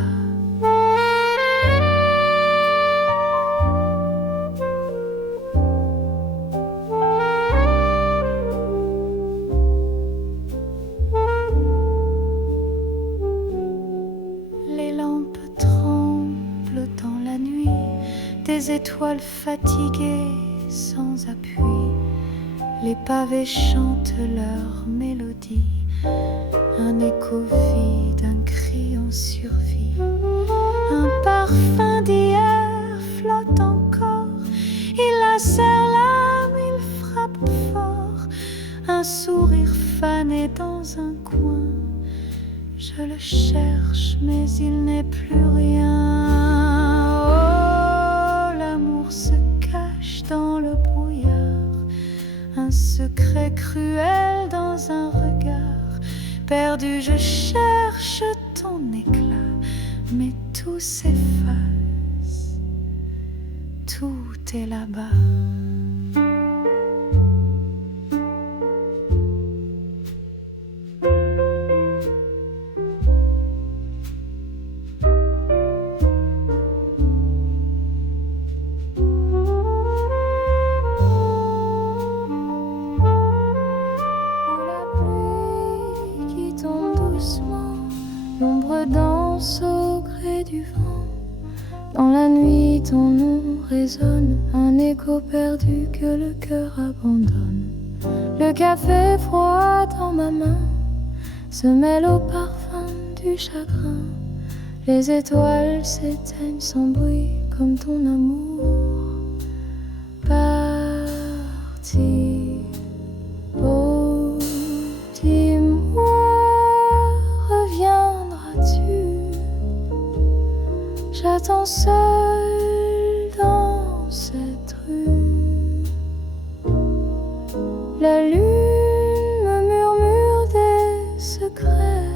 Des étoiles fatiguées sans appui, les pavés chantent leur mélodie, un écho vide, un cri en survie. Un parfum d'hier flotte encore, il lacère l'âme, il frappe fort. Un sourire fané dans un coin, je le cherche mais il n'est plus rien. Dans le brouillard, un secret cruel dans un regard. Perdu, je cherche ton éclat, mais tout s'efface, tout est là-bas. L'ombre danse au gré du vent. Dans la nuit, ton nom résonne, un écho perdu que le cœur abandonne. Le café froid dans ma main se mêle au parfum du chagrin. Les étoiles s'éteignent sans bruit comme ton amour parti. Oh, dis-moi, j'attends seul dans cette rue. La lune me murmure des secrets,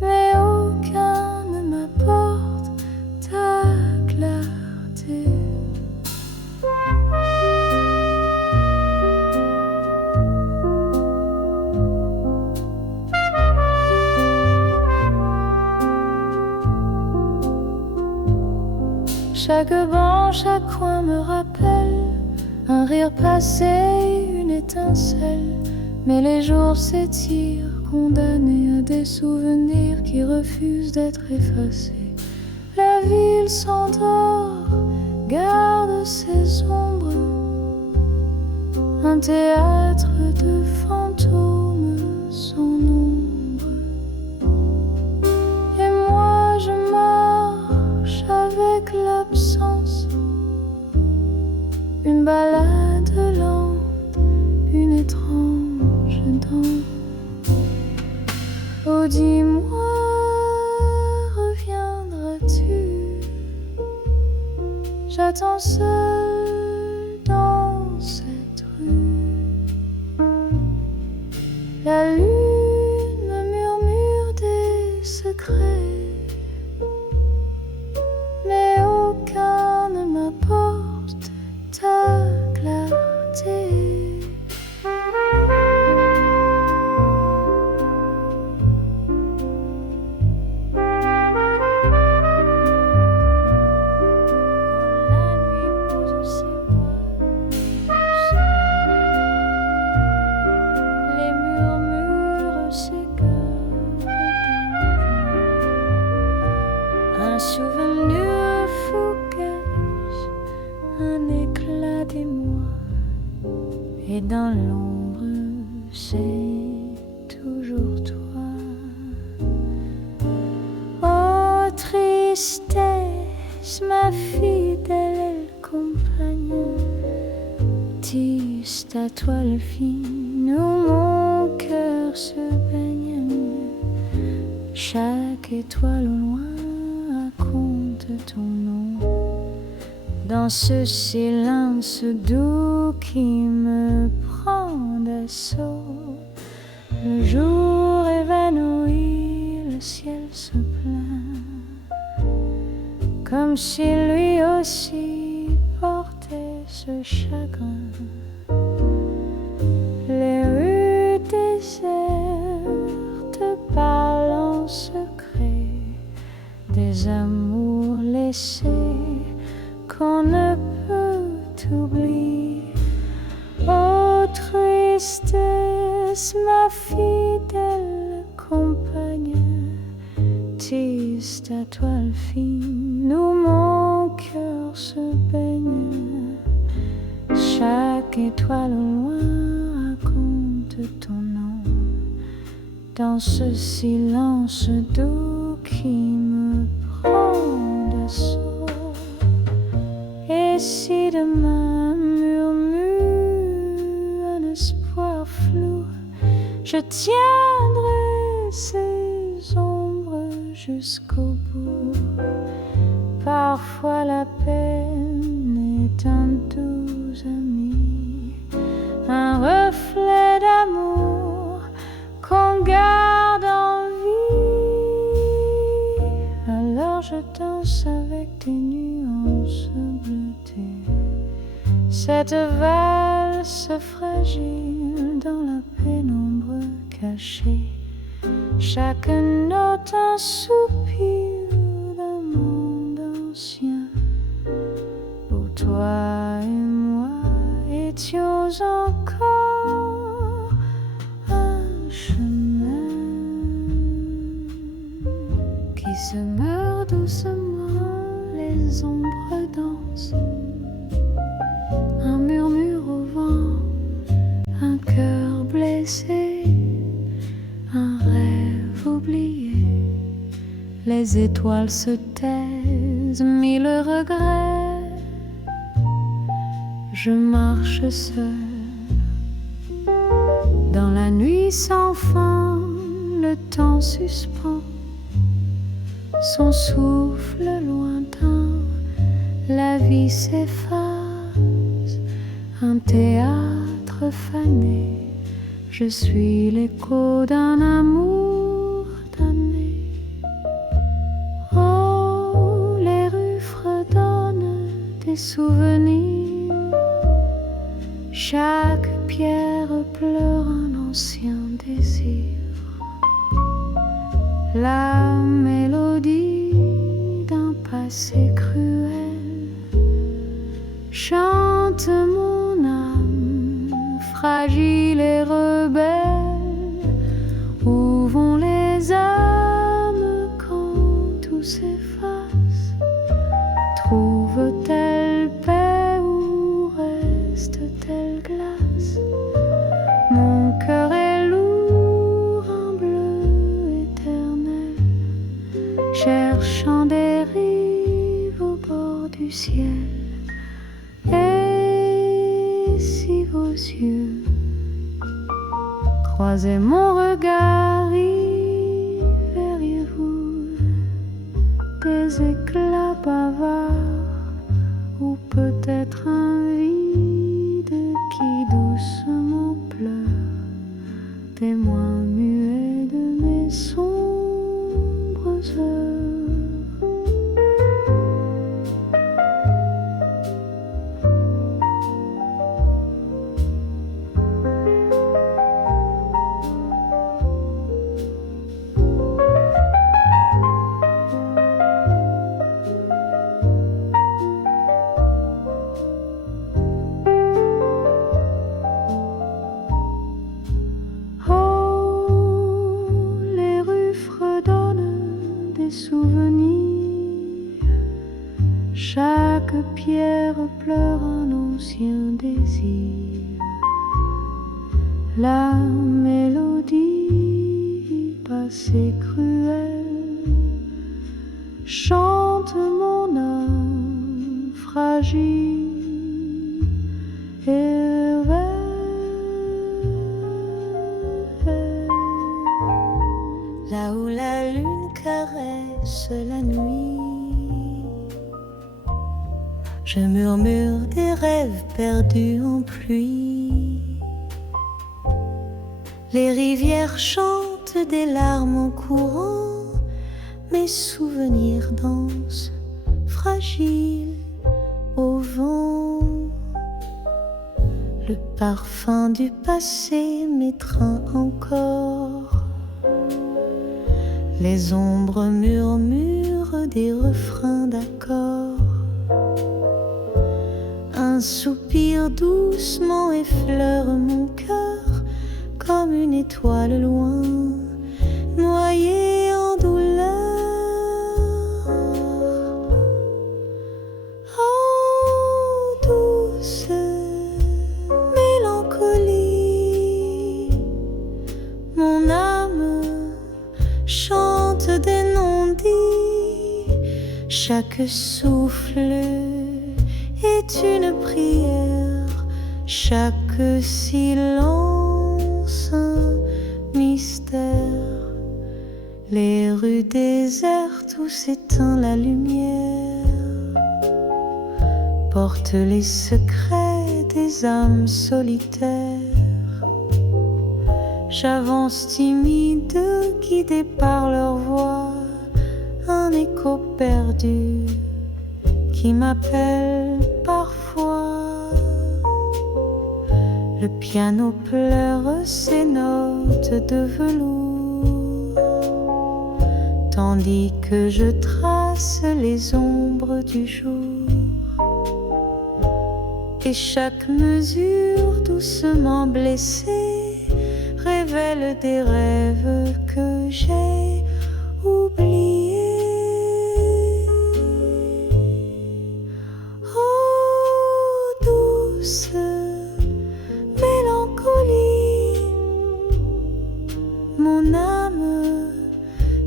mais aucun ne m'apporte ta clarté. Chaque banc, chaque coin me rappelle un rire passé, une étincelle. Mais les jours s'étirent, condamnés à des souvenirs qui refusent d'être effacés. La ville s'endort, garde ses ombres, un théâtre de fantômes sans nombre. Et moi je marche avec l'absence, une Dis-moi, reviendras-tu? J'attends seul dans cette rue. La lune me murmure des secrets, mais aucun ne m'apporte ta clarté. Un souvenir fou cache un éclat d'émoi, et dans l'ombre c'est toujours toi. Oh tristesse, ma fidèle compagne, tisse ta toile fine où mon cœur se baigne. Chaque étoile au loin ton nom, dans ce silence doux qui me prend d'assaut. Le jour évanoui, le ciel se plaint, comme si lui aussi portait ce chagrin. Les rues désertes parlent en secret des amours laissés qu'on ne peut oublier. Oh tristesse, ma fidèle compagne, tisse ta toile fine où mon cœur se baigne. Chaque étoile au loin raconte ton nom, dans ce silence doux qui me prend d'assaut. Et si demain murmure un espoir flou, je tiendrai ces ombres jusqu'au bout. Parfois la peine est un doux ami, un reflet d'amour qu'on garde en vie. Alors je danse avec tes nuances bleutées, cette valse fragile dans la pénombre cachée. Chaque note un soupir d'un monde ancien, où toi et moi étions encore un chemin qui se meurt doucement, les ombres dansent, un murmure au vent, un cœur blessé, un rêve oublié. Les étoiles se taisent, mille regrets. Je marche seul dans la nuit sans fin, le temps suspend son souffle lointain, la vie s'efface, un théâtre fané. Je suis l'écho d'un amour damné. Oh, les rues fredonnent des souvenirs, chaque pierre pleure un ancien désir. La mélodie d'un passé cruel chante mon âme fragile et rebelle. Où vont les âmes quand tout s'efface? Trouve-t-elle paix ou reste-t-elle glace? Mon cœur est lourd, un bleu éternel, cherchant des rives au bord du ciel. Et si vos yeux croisaient mon regard, ils des éclats bavards, ou peut-être un vide qui doucement pleure, témoin muet de mes sombres heures. Chaque pierre pleure un ancien désir. La mélodie passée cruelle chante mon âme fragile et révèle. Là où la lune caresse la nuit, je murmure des rêves perdus en pluie. Les rivières chantent des larmes en courant, mes souvenirs dansent fragiles au vent. Le parfum du passé m'étreint encore. Les ombres murmurent des refrains d'accords. Un soupir doucement effleure mon cœur comme une étoile loin, noyée en douleur. Oh, douce mélancolie, mon âme chante des non-dits. Chaque souffle est une prière, chaque silence un mystère. Les rues désertes où s'éteint la lumière portent les secrets des âmes solitaires. J'avance timide, guidée par leur voix, un écho perdu qui m'appelle parfois. Le piano pleure ses notes de velours, tandis que je trace les ombres du jour. Et chaque mesure doucement blessée révèle des rêves que j'ai oubliés. Oh, douce mélancolie, mon âme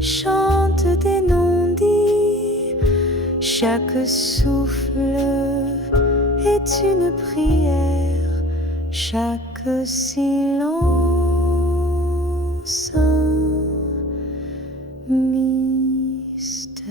chante des non-dits. Chaque souffle est une prière, chaque silence un mystère.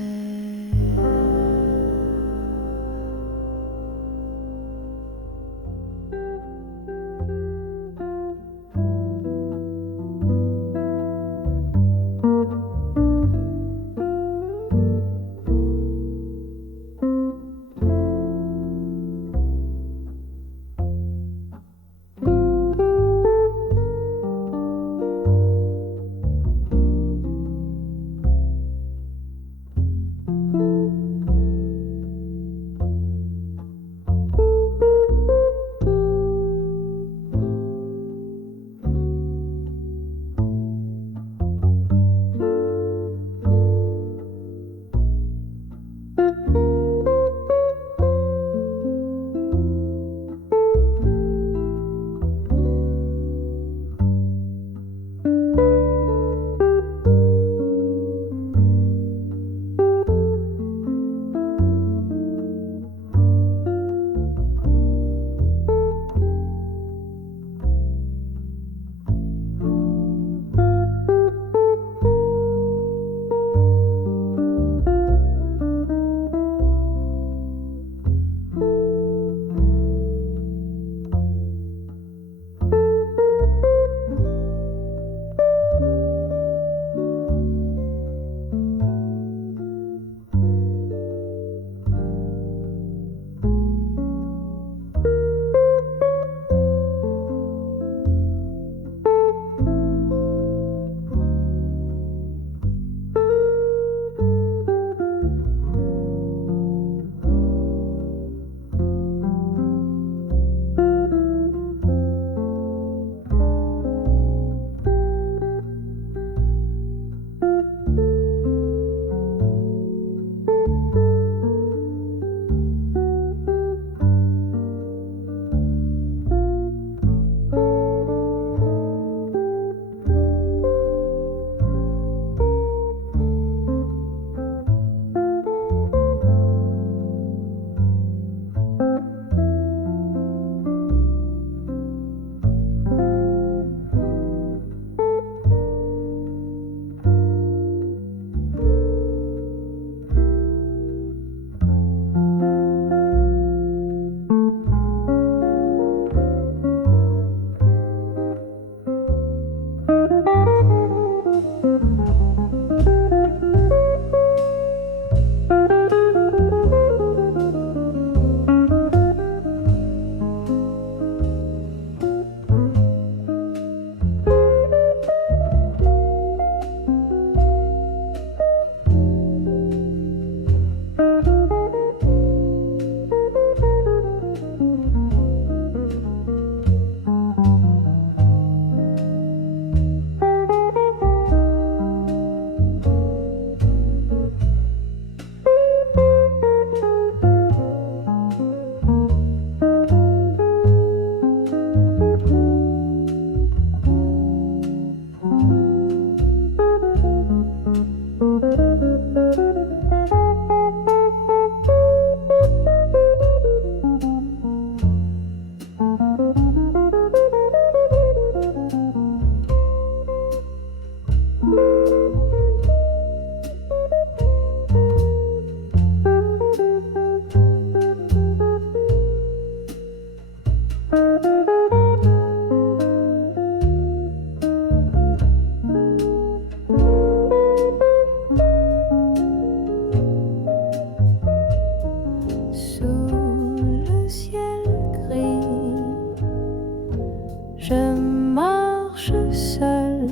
Je marche seule,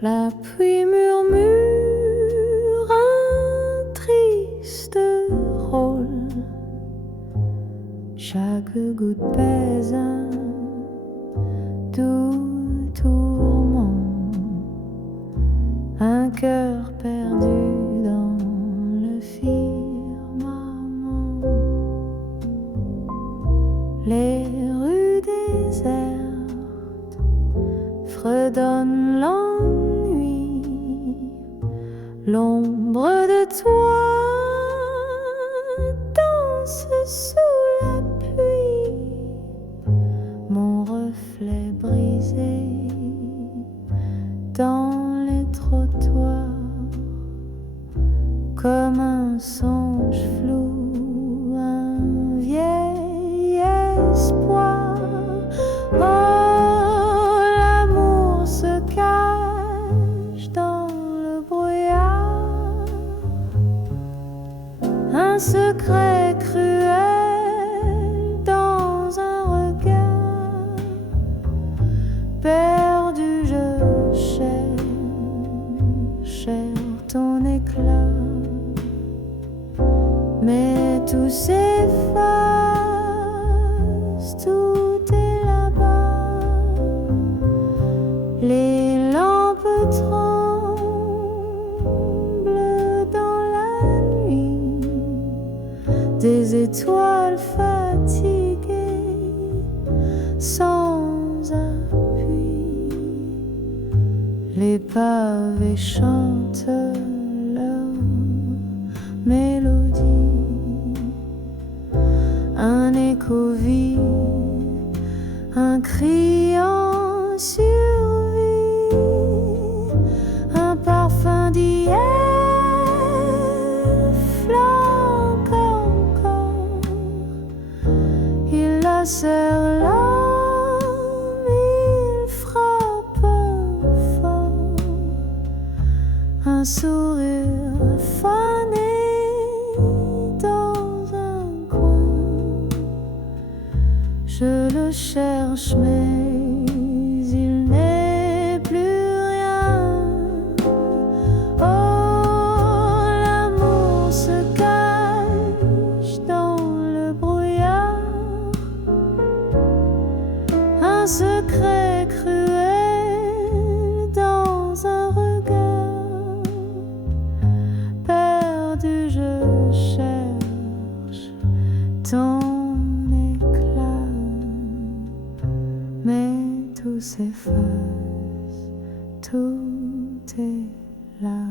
la pluie murmure un triste rôle. Chaque goutte pèse un doux tourment, un cœur perdu dans le firmament. Les rues désertes fredonnent l'ennui, l'ombre de toi danse sous la pluie, mon reflet brisé dans les trottoirs, comme un songe flou, un vieil espoir. Oh, l'amour se cache dans le brouillard, un secret cruel dans un regard. Perdu, je cherche ton éclat, mais tout s'efface, tout est là-bas. Les lampes tremblent dans la nuit, des étoiles fatiguées sans appui. Les pavés chantent leur mélodie, un écho vit, un cri en survie, un parfum d'hier flanque encore. Il la serre l'âme, il frappe fort, un sourire fané dans un coin. Je le cherche mais il n'est plus rien. Oh, l'amour se cache dans le brouillard, un secret cruel dans un regard. Perdu, je cherche ton éclat, mais tout s'efface, tout est là.